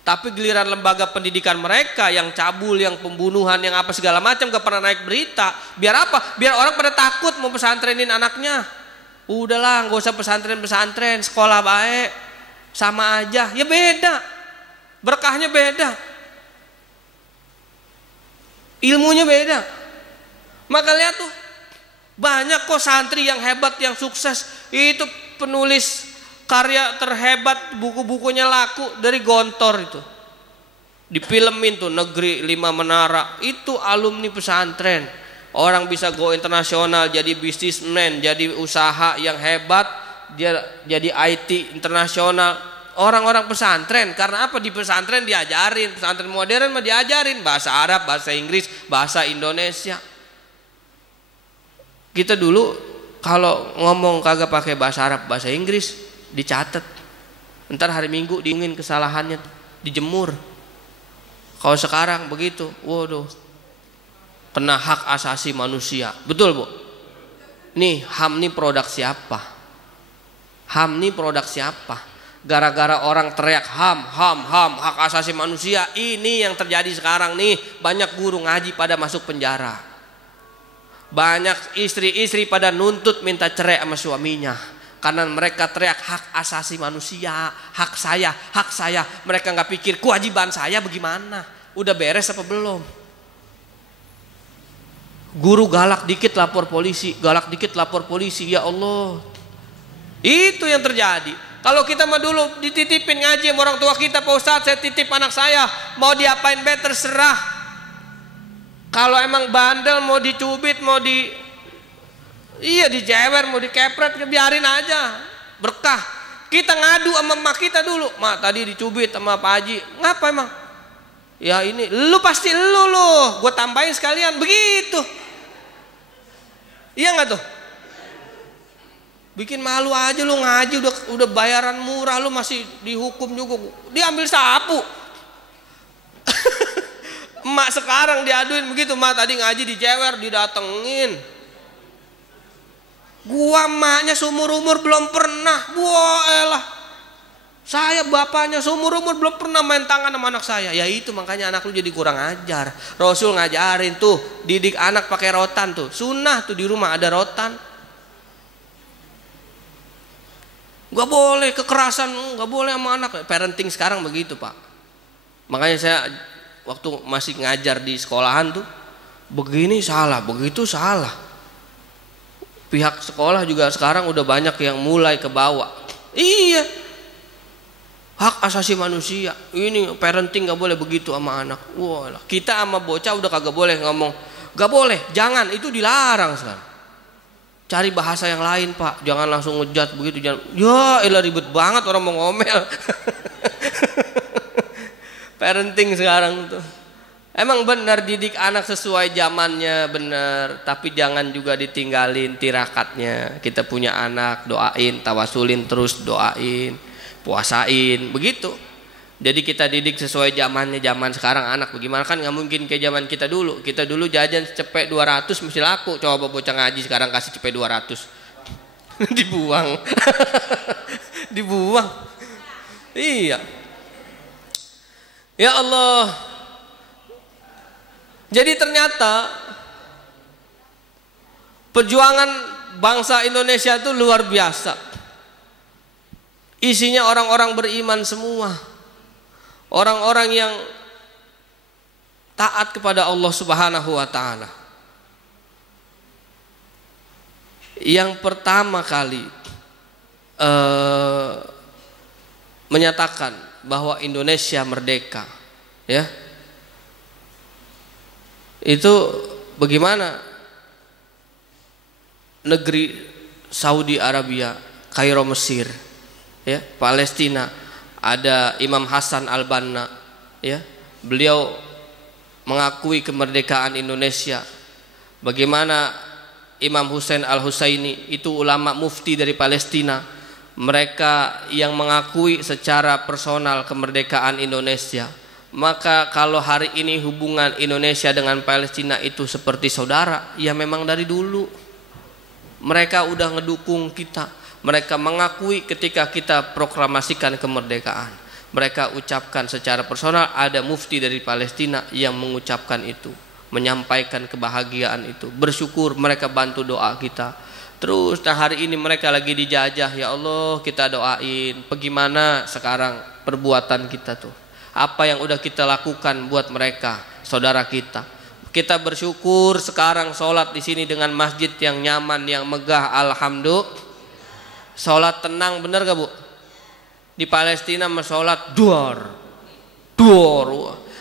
Tapi giliran lembaga pendidikan mereka yang cabul, yang pembunuhan, yang apa segala macam gak pernah naik berita. Biar apa? Biar orang pada takut mau pesantrenin anaknya. Udahlah, gak usah pesantren-pesantren, sekolah baik, sama aja. Ya beda, berkahnya beda, ilmunya beda. Maka lihat tuh, banyak kok santri yang hebat, yang sukses. Itu penulis karya terhebat, buku-bukunya laku dari Gontor itu. Difilmin tuh Negeri 5 Menara. Itu alumni pesantren. Orang bisa go internasional, jadi bisnismen, jadi usaha yang hebat, dia jadi IT internasional. Orang-orang pesantren. Karena apa? Di pesantren diajarin, pesantren modern mah diajarin bahasa Arab, bahasa Inggris, bahasa Indonesia. Kita dulu kalau ngomong kagak pakai bahasa Arab, bahasa Inggris, dicatat. Ntar hari Minggu diungin kesalahannya, dijemur. Kalau sekarang begitu, waduh, kena hak asasi manusia. Betul Bu? Nih HAM nih produk siapa? HAM nih produk siapa? Gara-gara orang teriak HAM, HAM, HAM, hak asasi manusia. Ini yang terjadi sekarang nih. Banyak guru ngaji pada masuk penjara. Banyak istri-istri pada nuntut minta cerai sama suaminya. Karena mereka teriak hak asasi manusia, hak saya, hak saya. Mereka nggak pikir kewajiban saya bagaimana, udah beres apa belum. Guru galak dikit lapor polisi, galak dikit lapor polisi. Ya Allah, itu yang terjadi. Kalau kita mah dulu dititipin ngaji sama orang tua kita, Pak Ustadz saya titip anak saya, mau diapain be terserah. Kalau emang bandel mau dicubit, mau dijewer, mau dikepret, biarin aja, berkah. Kita ngadu sama emak kita dulu, mak tadi dicubit sama Pak Haji, ngapa emang? Ya ini, lu pasti lu, gue tambahin sekalian, begitu. Iya nggak tuh? Bikin malu aja lu ngaji, udah bayaran murah, lu masih dihukum juga, diambil sapu. Emak sekarang diaduin begitu, mak tadi ngaji dijewer, didatengin. Gua emaknya seumur umur belum pernah, elah. Saya bapaknya seumur umur belum pernah main tangan sama anak saya. Ya itu makanya anak lu jadi kurang ajar. Rasul ngajarin tuh, didik anak pakai rotan tuh. Sunnah tuh di rumah ada rotan. Gak boleh kekerasan, gak boleh sama anak. Parenting sekarang begitu Pak. Makanya saya waktu masih ngajar di sekolahan tuh, begini salah, begitu salah. Pihak sekolah juga sekarang udah banyak yang mulai ke bawah. Iya, hak asasi manusia. Ini parenting gak boleh begitu sama anak. Wah, kita sama bocah udah kagak boleh ngomong. Gak boleh, jangan, itu dilarang sekarang. Cari bahasa yang lain Pak, jangan langsung ngejat begitu. Jangan. Ya elah ribet banget orang mau ngomel. Parenting sekarang tuh. Emang benar didik anak sesuai zamannya benar, tapi jangan juga ditinggalin tirakatnya. Kita punya anak, doain, tawasulin terus, doain, puasain, begitu. Jadi kita didik sesuai zamannya. Zaman sekarang anak bagaimana, kan nggak mungkin kayak zaman kita dulu. Kita dulu jajan cepet 200 mesti laku. Coba bocah ngaji sekarang kasih cepet 200 dibuang. Dibuang. Iya. Ya Allah. Jadi ternyata perjuangan bangsa Indonesia itu luar biasa. Isinya orang-orang beriman semua. Orang-orang yang taat kepada Allah Subhanahu wa taala. Yang pertama kali menyatakan bahwa Indonesia merdeka, ya. Itu bagaimana negeri Saudi Arabia, Kairo Mesir, ya, Palestina. Ada Imam Hasan Al-Banna, ya, beliau mengakui kemerdekaan Indonesia. Bagaimana Imam Husain Al-Husaini, itu ulama mufti dari Palestina. Mereka yang mengakui secara personal kemerdekaan Indonesia. Maka kalau hari ini hubungan Indonesia dengan Palestina itu seperti saudara, ya memang dari dulu mereka udah ngedukung kita. Mereka mengakui ketika kita proklamasikan kemerdekaan. Mereka ucapkan secara personal, ada mufti dari Palestina yang mengucapkan itu, menyampaikan kebahagiaan itu, bersyukur, mereka bantu doa kita. Terus hari ini mereka lagi dijajah, ya Allah kita doain. Bagaimana sekarang perbuatan kita tuh? Apa yang udah kita lakukan buat mereka, saudara kita? Kita bersyukur sekarang sholat di sini dengan masjid yang nyaman, yang megah, alhamdulillah. Sholat tenang, bener gak Bu? Di Palestina sholat duar.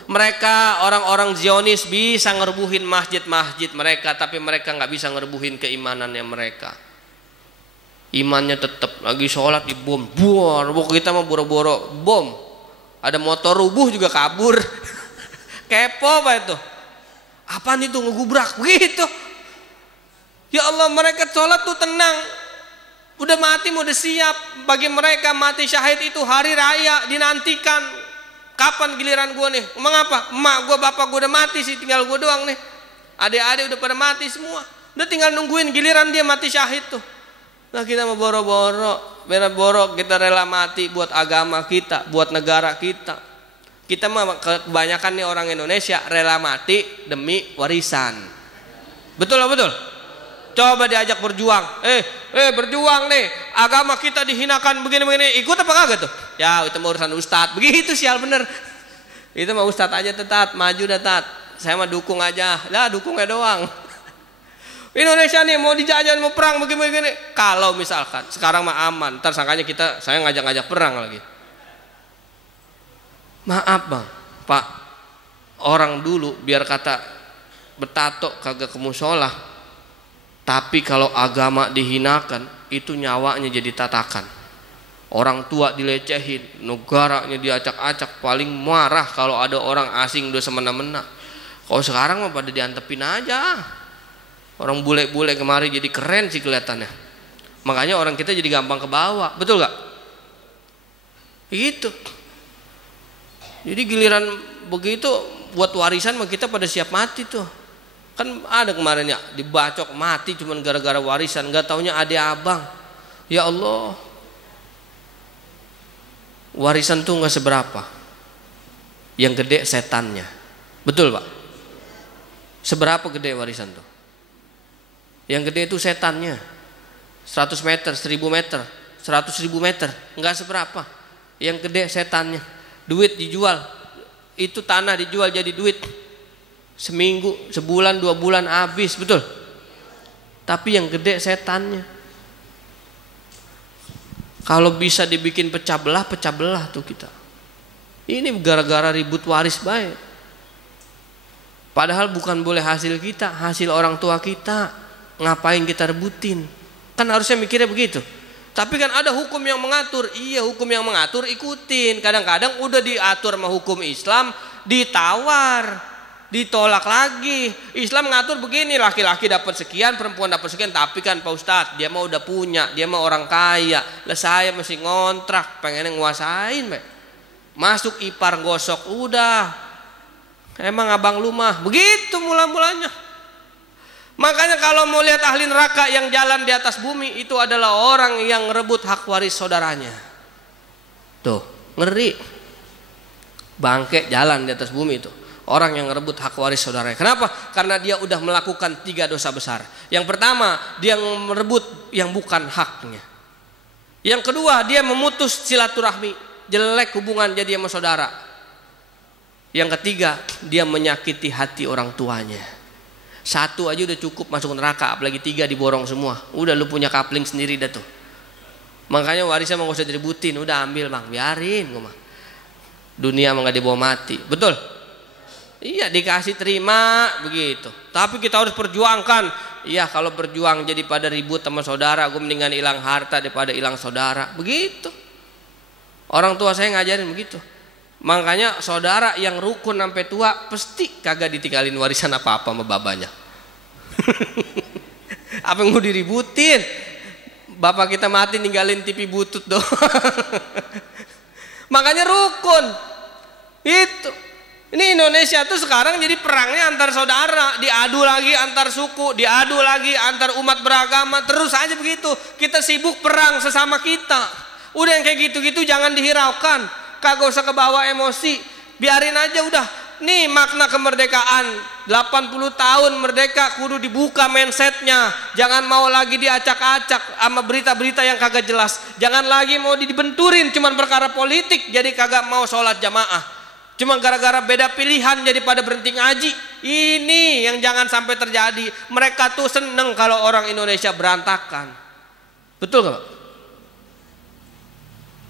Mereka orang-orang Zionis bisa ngerbuhin masjid-masjid mereka, tapi mereka nggak bisa ngerbuhin keimanannya mereka. Imannya tetap, lagi sholat di bom, buar. Kita mau boro-boro bom. Ada motor rubuh juga kabur. Kepo apa itu? Apaan itu ngegubrak begitu? Ya Allah, mereka sholat tuh tenang. Udah mati mau udah siap. Bagi mereka mati syahid itu hari raya, dinantikan. Kapan giliran gue nih? Mengapa? Emak gue, bapak gue udah mati sih, tinggal gue doang nih. Adik-adik udah pada mati semua. Udah tinggal nungguin giliran dia mati syahid tuh. Nah kita mau boro-boro, kita rela mati buat agama kita, buat negara kita. Kita mah kebanyakan nih orang Indonesia rela mati demi warisan. Betul lah, betul? Coba diajak berjuang, berjuang nih, agama kita dihinakan begini-begini, ikut apa kagak tuh? Ya itu mah urusan ustadz, begitu sial bener. Itu mah ustadz aja tetat, maju dah tat. Saya mah dukung aja, lah dukungnya doang. Indonesia nih mau dijajah, mau perang begini-begini. Kalau misalkan sekarang mah aman, ntar sangkanya saya ngajak-ngajak perang lagi. Maaf bang, Pak, orang dulu biar kata bertato kagak ke musola. Tapi kalau agama dihinakan, itu nyawanya jadi tatakan. Orang tua dilecehin, negaranya diacak-acak, paling marah kalau ada orang asing udah semena-mena. Kalau sekarang mah pada diantepin aja. Orang bule-bule kemari jadi keren sih kelihatannya. Makanya orang kita jadi gampang ke bawah, betul gak? Gitu. Jadi giliran begitu buat warisan mah kita pada siap mati tuh. Kan ada kemarin ya dibacok mati cuman gara-gara warisan, nggak taunya adik abang. Ya Allah, warisan tuh nggak seberapa, yang gede setannya. Betul Pak? Seberapa gede warisan tuh? Yang gede itu setannya. 100 meter, 1000 meter, 100.000 meter, nggak seberapa. Yang gede setannya. Duit dijual, itu tanah dijual jadi duit. Seminggu, sebulan, 2 bulan habis, betul. Tapi yang gede setannya. Kalau bisa dibikin pecah belah tuh kita. Ini gara-gara ribut waris baik. Padahal bukan boleh hasil kita, hasil orang tua kita. Ngapain kita rebutin? Kan harusnya mikirnya begitu. Tapi kan ada hukum yang mengatur. Iya, hukum yang mengatur ikutin. Kadang-kadang udah diatur sama hukum Islam, ditawar. Ditolak lagi. Islam ngatur begini, laki-laki dapat sekian, perempuan dapat sekian. Tapi kan Pak Ustadz, dia mah udah punya, dia mah orang kaya. Lah saya masih ngontrak, pengen nguasain, masuk ipar gosok udah. Emang abang lu mah begitu mula-mulanya. Makanya kalau mau lihat ahli neraka yang jalan di atas bumi, itu adalah orang yang ngerebut hak waris saudaranya. Tuh, ngeri. Bangke jalan di atas bumi itu. Orang yang ngerebut hak waris saudaranya. Kenapa? Karena dia udah melakukan 3 dosa besar. Yang pertama, dia merebut yang bukan haknya. Yang kedua, dia memutus silaturahmi. Jelek hubungan jadi sama saudara. Yang ketiga, dia menyakiti hati orang tuanya. 1 aja udah cukup masuk neraka, apalagi 3 diborong semua. Udah lu punya kapling sendiri dah tuh. Makanya warisnya mah gak usah diributin. Udah ambil bang, biarin gua mah. Dunia mah gak dibawa mati. Betul? Iya, dikasih terima begitu. Tapi kita harus perjuangkan. Iya, kalau berjuang jadi pada ribut sama saudara, gue mendingan hilang harta daripada hilang saudara. Begitu. Orang tua saya ngajarin begitu. Makanya saudara yang rukun sampai tua pasti kagak ditinggalin warisan apa-apa sama babanya. Apa yang mau diributin? Bapak kita mati ninggalin TV butut doang. Makanya rukun. Itu. Ini Indonesia tuh sekarang jadi perangnya antar saudara, diadu lagi antar suku, diadu lagi antar umat beragama, terus aja begitu. Kita sibuk perang sesama kita. Udah yang kayak gitu-gitu jangan dihiraukan. Kagak usah kebawa emosi. Biarin aja udah. Nih makna kemerdekaan 80 tahun merdeka kudu dibuka mindsetnya. Jangan mau lagi diacak-acak sama berita-berita yang kagak jelas. Jangan lagi mau dibenturin cuman perkara politik jadi kagak mau sholat jamaah. Cuma gara-gara beda pilihan jadi pada berhenti ngaji. Ini yang jangan sampai terjadi. Mereka tuh seneng kalau orang Indonesia berantakan. Betul gak Pak?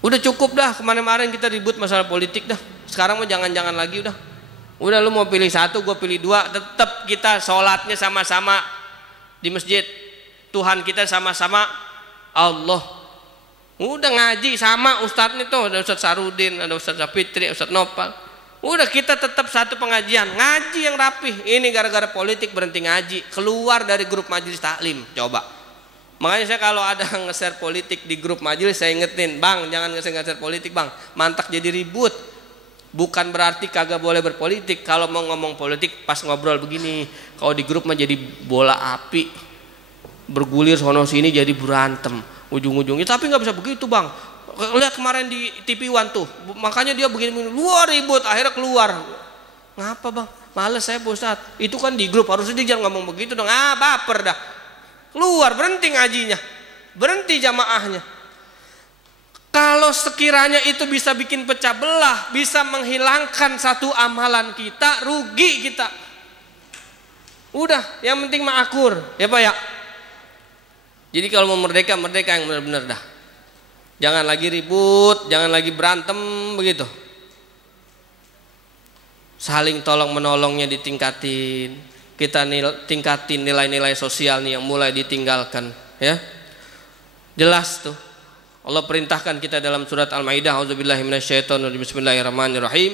Udah cukup dah, kemarin-kemarin kita ribut masalah politik dah. Sekarang mah jangan-jangan lagi udah. Udah lu mau pilih satu, gue pilih dua. Tetap kita sholatnya sama-sama di masjid. Tuhan kita sama-sama Allah. Udah ngaji sama ustadznya tuh. Ada Ustadz Sarudin, ada Ustadz Sapitri, Ustadz Nopal. Udah kita tetap satu pengajian, ngaji yang rapih. Ini gara-gara politik berhenti ngaji, keluar dari grup majelis taklim. Coba. Makanya saya kalau ada nge-share politik di grup majelis saya ingetin, bang jangan nge-share politik bang, mantak jadi ribut. Bukan berarti kagak boleh berpolitik. Kalau mau ngomong politik pas ngobrol begini. Kalau di grup mah jadi bola api, bergulir sono sini jadi berantem ujung-ujungnya. Tapi nggak bisa begitu bang. Lihat kemarin di TV One tuh, makanya dia begini luar ribut, akhirnya keluar. Ngapa bang? Males saya Pak Ustadz. Itu kan di grup, harusnya dia jangan ngomong begitu dong. Baper dah. Keluar, berhenti ngajinya, berhenti jamaahnya. Kalau sekiranya itu bisa bikin pecah belah, bisa menghilangkan satu amalan kita, rugi kita. Udah, yang penting mah akur, ya Pak ya. Jadi kalau mau merdeka, merdeka yang benar-benar dah. Jangan lagi ribut, jangan lagi berantem begitu. Saling tolong menolongnya ditingkatin. Kita tingkatin nilai-nilai sosial nih yang mulai ditinggalkan, ya. Jelas tuh. Allah perintahkan kita dalam surat Al-Maidah, auzubillahi minasyaitonirrajim, bismillahirrahmanirrahim.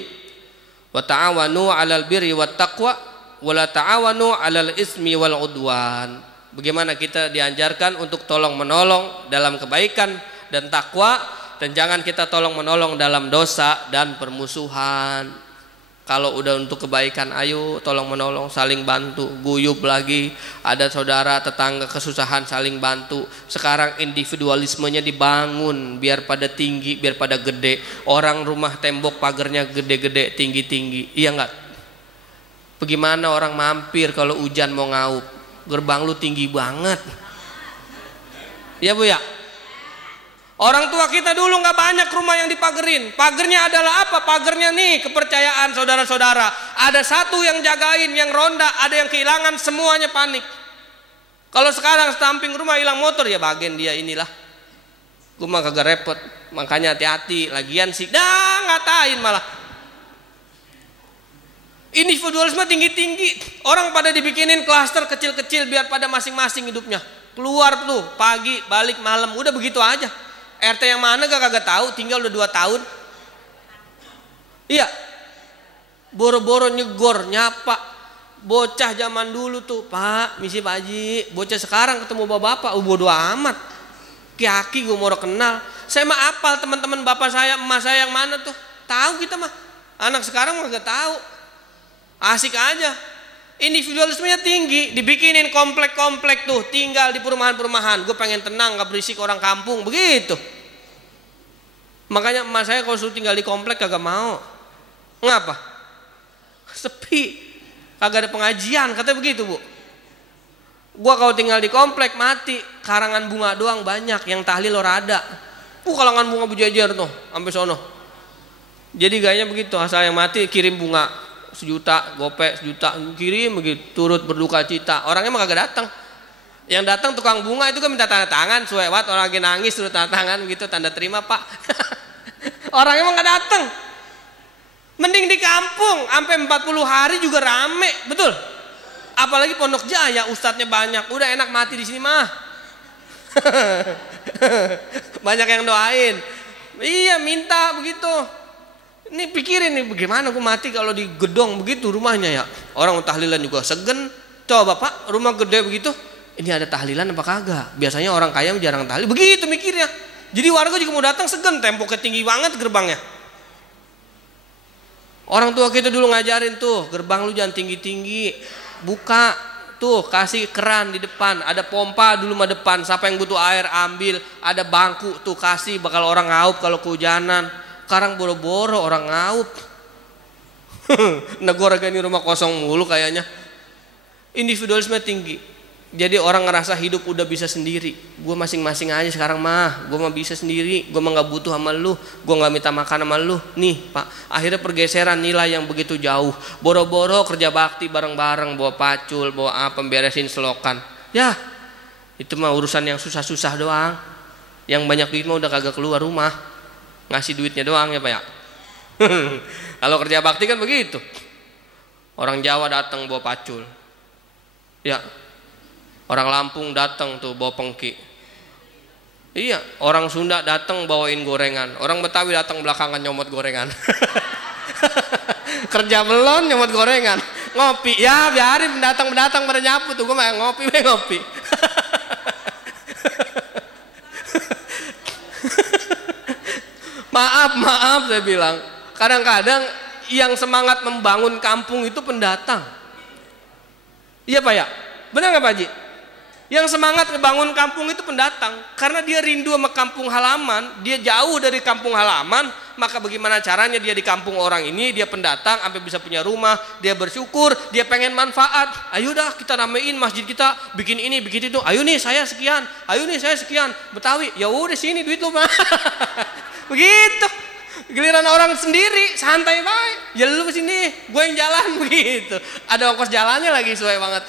Wa ta'awanu 'alal birri wat taqwa wa la ta'awanu 'alal ismi wal 'udwan. Bagaimana kita diajarkan untuk tolong menolong dalam kebaikan dan takwa, dan jangan kita tolong menolong dalam dosa dan permusuhan. Kalau udah untuk kebaikan, ayo tolong menolong, saling bantu, guyub lagi. Ada saudara tetangga kesusahan, saling bantu. Sekarang individualismenya dibangun biar pada tinggi, biar pada gede. Orang rumah tembok pagarnya gede-gede, tinggi-tinggi. Iya enggak? Bagaimana orang mampir kalau hujan mau ngaup? Gerbang lu tinggi banget. Iya Bu ya? Orang tua kita dulu nggak banyak rumah yang dipagerin. Pagernya adalah apa? Pagernya nih kepercayaan saudara-saudara. Ada satu yang jagain, yang ronda, ada yang kehilangan, semuanya panik. Kalau sekarang samping rumah hilang motor, ya bagian dia inilah. Gue mah kagak repot. Makanya hati-hati. Lagian sih, dah ngatain malah. Individualisme tinggi-tinggi. Orang pada dibikinin klaster kecil-kecil biar pada masing-masing hidupnya. Keluar tuh pagi, balik malam, udah begitu aja. RT yang mana kagak tahu, tinggal udah 2 tahun. Iya. Boro-boro nyegor, nyapa. Bocah zaman dulu tuh, Pak, misi Pak Haji. Bocah sekarang ketemu bapak-bapak, bodo amat. Ki-aki gue mau kenal. Saya mah apal teman-teman bapak saya, emak saya yang mana tuh. Tahu kita mah. Anak sekarang mah gak tahu. Asik aja. Individualismenya tinggi, dibikinin komplek-komplek tuh, tinggal di perumahan-perumahan. Gue pengen tenang, gak berisik orang kampung, begitu. Makanya emak saya kalau suruh tinggal di komplek kagak mau. Ngapa? Sepi, kagak ada pengajian, katanya begitu Bu. Gue kalau tinggal di komplek mati, karangan bunga doang banyak, yang tahlil rada. Karangan bunga berjejer tuh, sampai sono. Jadi gayanya begitu, asal yang mati kirim bunga. 1 juta, gopek 1 juta, kirim begitu, turut berduka cita. Orangnya mah kagak datang. Yang datang tukang bunga itu kan minta tanda tangan, suewat orang lagi nangis suruh tanda tangan gitu, tanda terima Pak. Orangnya mah nggak datang. Mending di kampung, sampai 40 hari juga rame, betul. Apalagi Pondok Jaya, ustadznya banyak, udah enak mati di sini mah. Banyak yang doain. Iya minta begitu. Ini pikirin nih bagaimana aku mati kalau di gedong begitu rumahnya ya. Orang tahlilan juga segen. Coba Pak, rumah gede begitu, ini ada tahlilan apa kagak? Biasanya orang kaya jarang tahlil. Begitu mikirnya. Jadi warga juga mau datang segan, temboknya tinggi banget gerbangnya. Orang tua kita dulu ngajarin tuh, gerbang lu jangan tinggi-tinggi. Buka tuh, kasih keran di depan, ada pompa dulu mah depan. Siapa yang butuh air ambil, ada bangku tuh kasih, bakal orang ngaup kalau kehujanan. Sekarang boro-boro orang ngaup. Negara ini rumah kosong mulu kayaknya. Individualisme tinggi. Jadi orang ngerasa hidup udah bisa sendiri. Gue masing-masing aja sekarang mah. Gue mah bisa sendiri. Gue mah gak butuh sama lu. Gue gak minta makan sama lu. Nih pak, akhirnya pergeseran nilai yang begitu jauh. Boro-boro kerja bakti bareng-bareng, bawa pacul, bawa apa, beresin selokan. Ya, itu mah urusan yang susah-susah doang. Yang banyak duit mah udah kagak keluar rumah. Ngasih duitnya doang ya pak ya. Kalau kerja bakti kan begitu. Orang Jawa datang bawa pacul. Ya, orang Lampung datang tuh bawa pengki. Iya, orang Sunda datang bawain gorengan. Orang Betawi datang belakangan nyomot gorengan. Kerja belum nyomot gorengan. Ngopi, ya biarin pendatang pada nyapu tuh. Gue mah ngopi. Maaf saya bilang. Kadang-kadang yang semangat membangun kampung itu pendatang. Iya Pak ya? Benar nggak Pak Haji? Yang semangat ngebangun kampung itu pendatang. Karena dia rindu sama kampung halaman. Dia jauh dari kampung halaman. Maka bagaimana caranya dia di kampung orang ini. Dia pendatang sampai bisa punya rumah. Dia bersyukur. Dia pengen manfaat. Ayo dah kita ramein masjid kita. Bikin ini, bikin itu. Ayo nih saya sekian. Ayo nih saya sekian. Betawi. Ya udah sini duit lu mah. Begitu. Giliran orang sendiri santai baik. Ya lu kesini, gue yang jalan begitu. Ada ongkos jalannya lagi sesuai banget.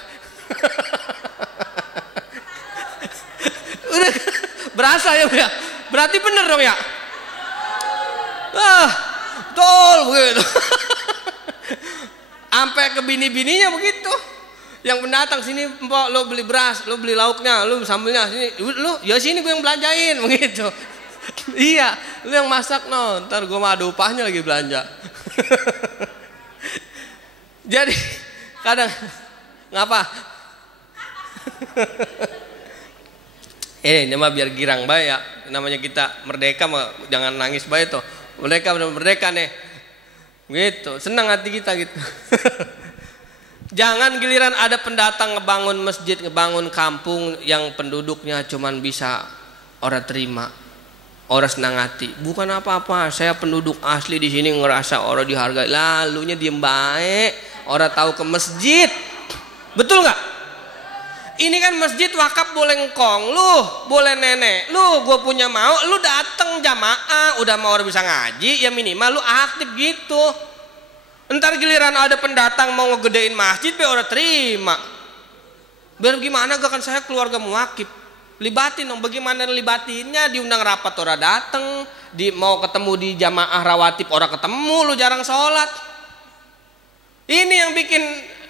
Udah berasa ya, ya. Berarti bener dong ya. Betul begitu. Sampai ke bini-bininya begitu. Yang pendatang sini, Mpok, lo beli beras, lo beli lauknya, lo sambelnya sini. Lo ya sini gue yang belanjain begitu. Iya, lu yang masak no, ntar gue mah ada upahnya lagi belanja. Jadi kadang ngapa? Ini mah biar girang bae ya. Namanya kita merdeka mah jangan nangis bae tuh. Merdeka nih. Gitu, senang hati kita gitu. Jangan giliran ada pendatang ngebangun masjid, ngebangun kampung yang penduduknya cuman bisa orang terima. Orang senang hati, bukan apa-apa. Saya penduduk asli di sini ngerasa orang dihargai. Lalunya diem baik. Orang tahu ke masjid, betul nggak? Ini kan masjid wakaf boleh ngkong, lu boleh nenek, lu gue punya mau, lu dateng jamaah, udah mau orang bisa ngaji, ya minimal lu aktif gitu. Ntar giliran ada pendatang mau ngegedein masjid, biar orang terima. Biar gimana gak kan saya keluarga muwakif. Libatin dong, bagaimana libatinnya? Diundang rapat orang dateng, mau ketemu di jamaah rawatib orang ketemu, lu jarang sholat. Ini yang bikin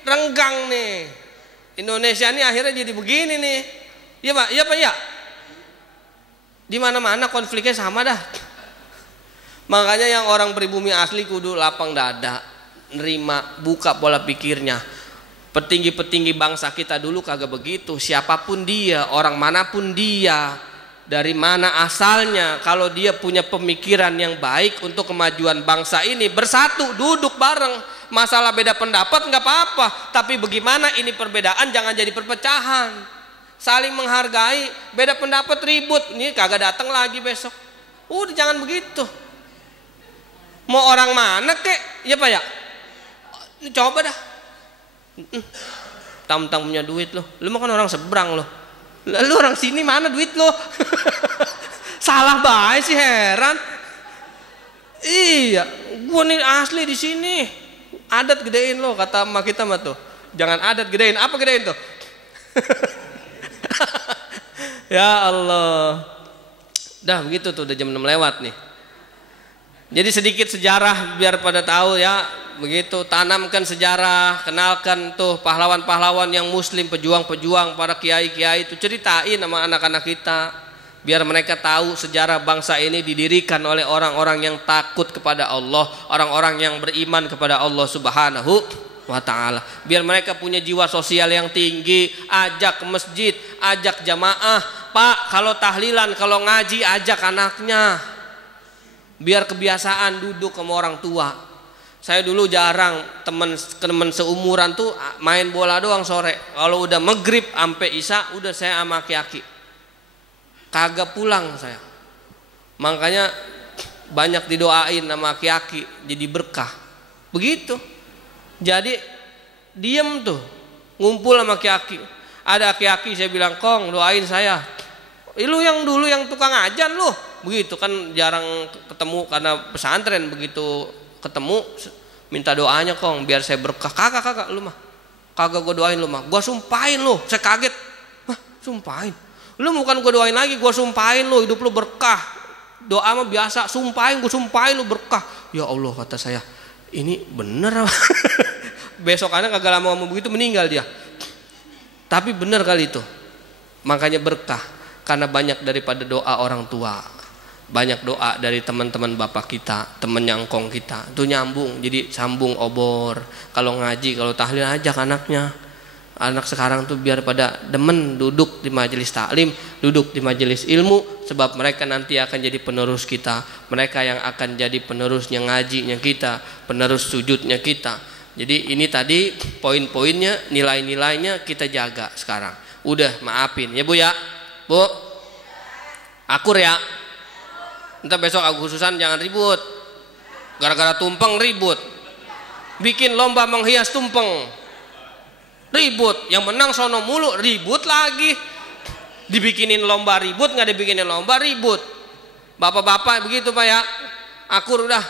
renggang nih. Indonesia ini akhirnya jadi begini nih. Iya Pak, iya Pak ya. Di mana-mana konfliknya sama dah. Makanya yang orang pribumi asli kudu lapang dada, nerima, buka pola pikirnya. Petinggi-petinggi bangsa kita dulu kagak begitu. Siapapun dia, orang manapun dia, dari mana asalnya, kalau dia punya pemikiran yang baik untuk kemajuan bangsa ini, bersatu, duduk bareng. Masalah beda pendapat nggak apa-apa, tapi bagaimana ini perbedaan jangan jadi perpecahan. Saling menghargai. Beda pendapat ribut, ini kagak datang lagi besok. Udah jangan begitu. Mau orang mana kek? Ya Pak ya. Coba dah. Tam-tam punya duit lo, lu mah kan orang seberang lo, lu orang sini mana duit lo? Salah baik sih, heran. Iya, gua nih asli di sini, adat gedein lo kata emak kita mah tuh, jangan adat gedein, apa gedein tuh? Ya Allah, dah begitu tuh, udah jam 6 lewat nih. Jadi sedikit sejarah biar pada tahu ya. Begitu, tanamkan sejarah, kenalkan tuh pahlawan-pahlawan yang muslim, pejuang-pejuang, para kiai-kiai itu, ceritain sama anak-anak kita biar mereka tahu sejarah bangsa ini didirikan oleh orang-orang yang takut kepada Allah, orang-orang yang beriman kepada Allah Subhanahu wa ta'ala. Biar mereka punya jiwa sosial yang tinggi, ajak ke masjid, ajak jamaah. Pak, kalau tahlilan, kalau ngaji, ajak anaknya. Biar kebiasaan duduk sama orang tua. Saya dulu jarang teman seumuran tuh main bola doang sore. Kalau udah maghrib sampai isya udah saya sama aki-aki. Kagak pulang saya. Makanya banyak didoain sama aki-aki jadi berkah. Begitu. Jadi diem tuh ngumpul sama aki-aki. Ada aki-aki saya bilang, "Kong, doain saya." Lu yang dulu yang tukang ajan lu. Begitu kan jarang ketemu karena pesantren, begitu ketemu minta doanya, "Kong, biar saya berkah." Kagak lu mah. Kagak gua doain lu mah. Gua sumpahin lu. Saya kaget. Hah, sumpahin? Lu bukan gua doain lagi, gua sumpahin lu hidup lu berkah. Doa mah biasa, sumpahin, gua sumpahin lu berkah. Ya Allah, kata saya, ini bener. Besokannya kagak lama ngomong begitu meninggal dia. Tapi bener kali itu. Makanya berkah karena banyak daripada doa orang tua. Banyak doa dari teman-teman bapak kita, teman nyangkong kita. Itu nyambung, jadi sambung obor. Kalau ngaji, kalau tahlil ajak anaknya. Anak sekarang tuh biar pada demen duduk di majelis taklim, duduk di majelis ilmu, sebab mereka nanti akan jadi penerus kita. Mereka yang akan jadi penerusnya ngajinya kita, penerus sujudnya kita. Jadi ini tadi poin-poinnya, nilai-nilainya kita jaga sekarang. Udah maafin ya Bu ya. Bu, akur ya. Entah besok Agustusan jangan ribut. Gara-gara tumpeng ribut. Bikin lomba menghias tumpeng. Ribut, yang menang sono mulu, ribut lagi. Dibikinin lomba ribut, nggak dibikinin lomba ribut. Bapak-bapak begitu Pak ya. Akur udah,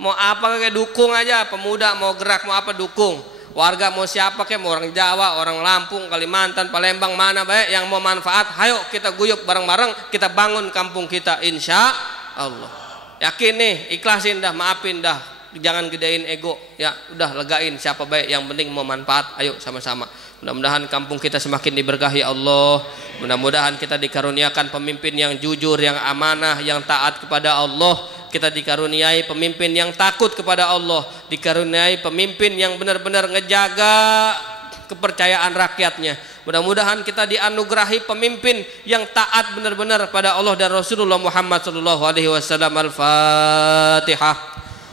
mau apa kayak dukung aja. Pemuda mau gerak mau apa dukung. Warga mau siapa kayak, mau orang Jawa, orang Lampung, Kalimantan, Palembang, mana baik yang mau manfaat, ayo kita guyup bareng-bareng, kita bangun kampung kita insya Allah. Yakin nih, ikhlasin dah, maafin dah, jangan gedein ego ya, udah legain siapa baik, yang penting mau manfaat, ayo sama-sama. Mudah-mudahan kampung kita semakin diberkahi Allah. Mudah-mudahan kita dikaruniakan pemimpin yang jujur, yang amanah, yang taat kepada Allah. Kita dikaruniai pemimpin yang takut kepada Allah, dikaruniai pemimpin yang benar-benar ngejaga kepercayaan rakyatnya. Mudah-mudahan kita dianugerahi pemimpin yang taat benar-benar pada Allah dan Rasulullah Muhammad sallallahu alaihi wasallam. Al-Fatihah.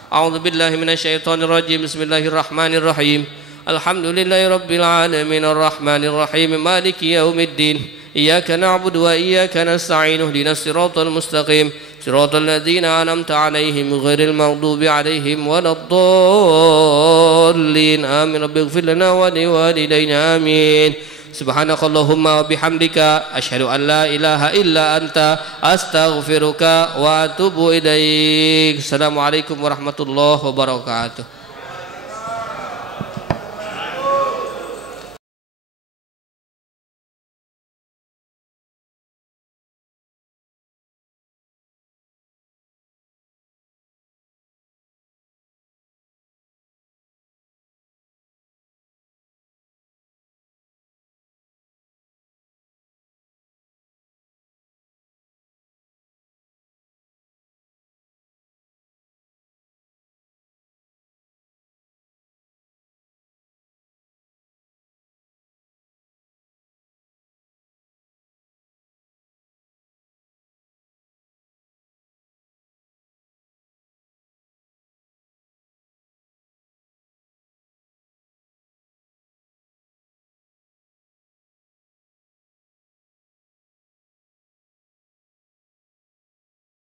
A'udzu billahi minasyaitonir rajim. Bismillahirrahmanirrahim. Alhamdulillahirabbil alamin arrahmanir rahim maliki yaumiddin. Iyyaka na'budu wa iyyaka nasta'in. Ihdinas siratal mustaqim. Siratal ladzina an'amta 'alaihim ghairil maghdubi 'alaihim waladdallin. Amin. Rabbighfir lana wa liwalidayna. Amin. Subhanakallahumma wa bihamdika asyhadu an la ilaha illa anta astaghfiruka wa atubu ilaik. Assalamualaikum warahmatullahi wabarakatuh.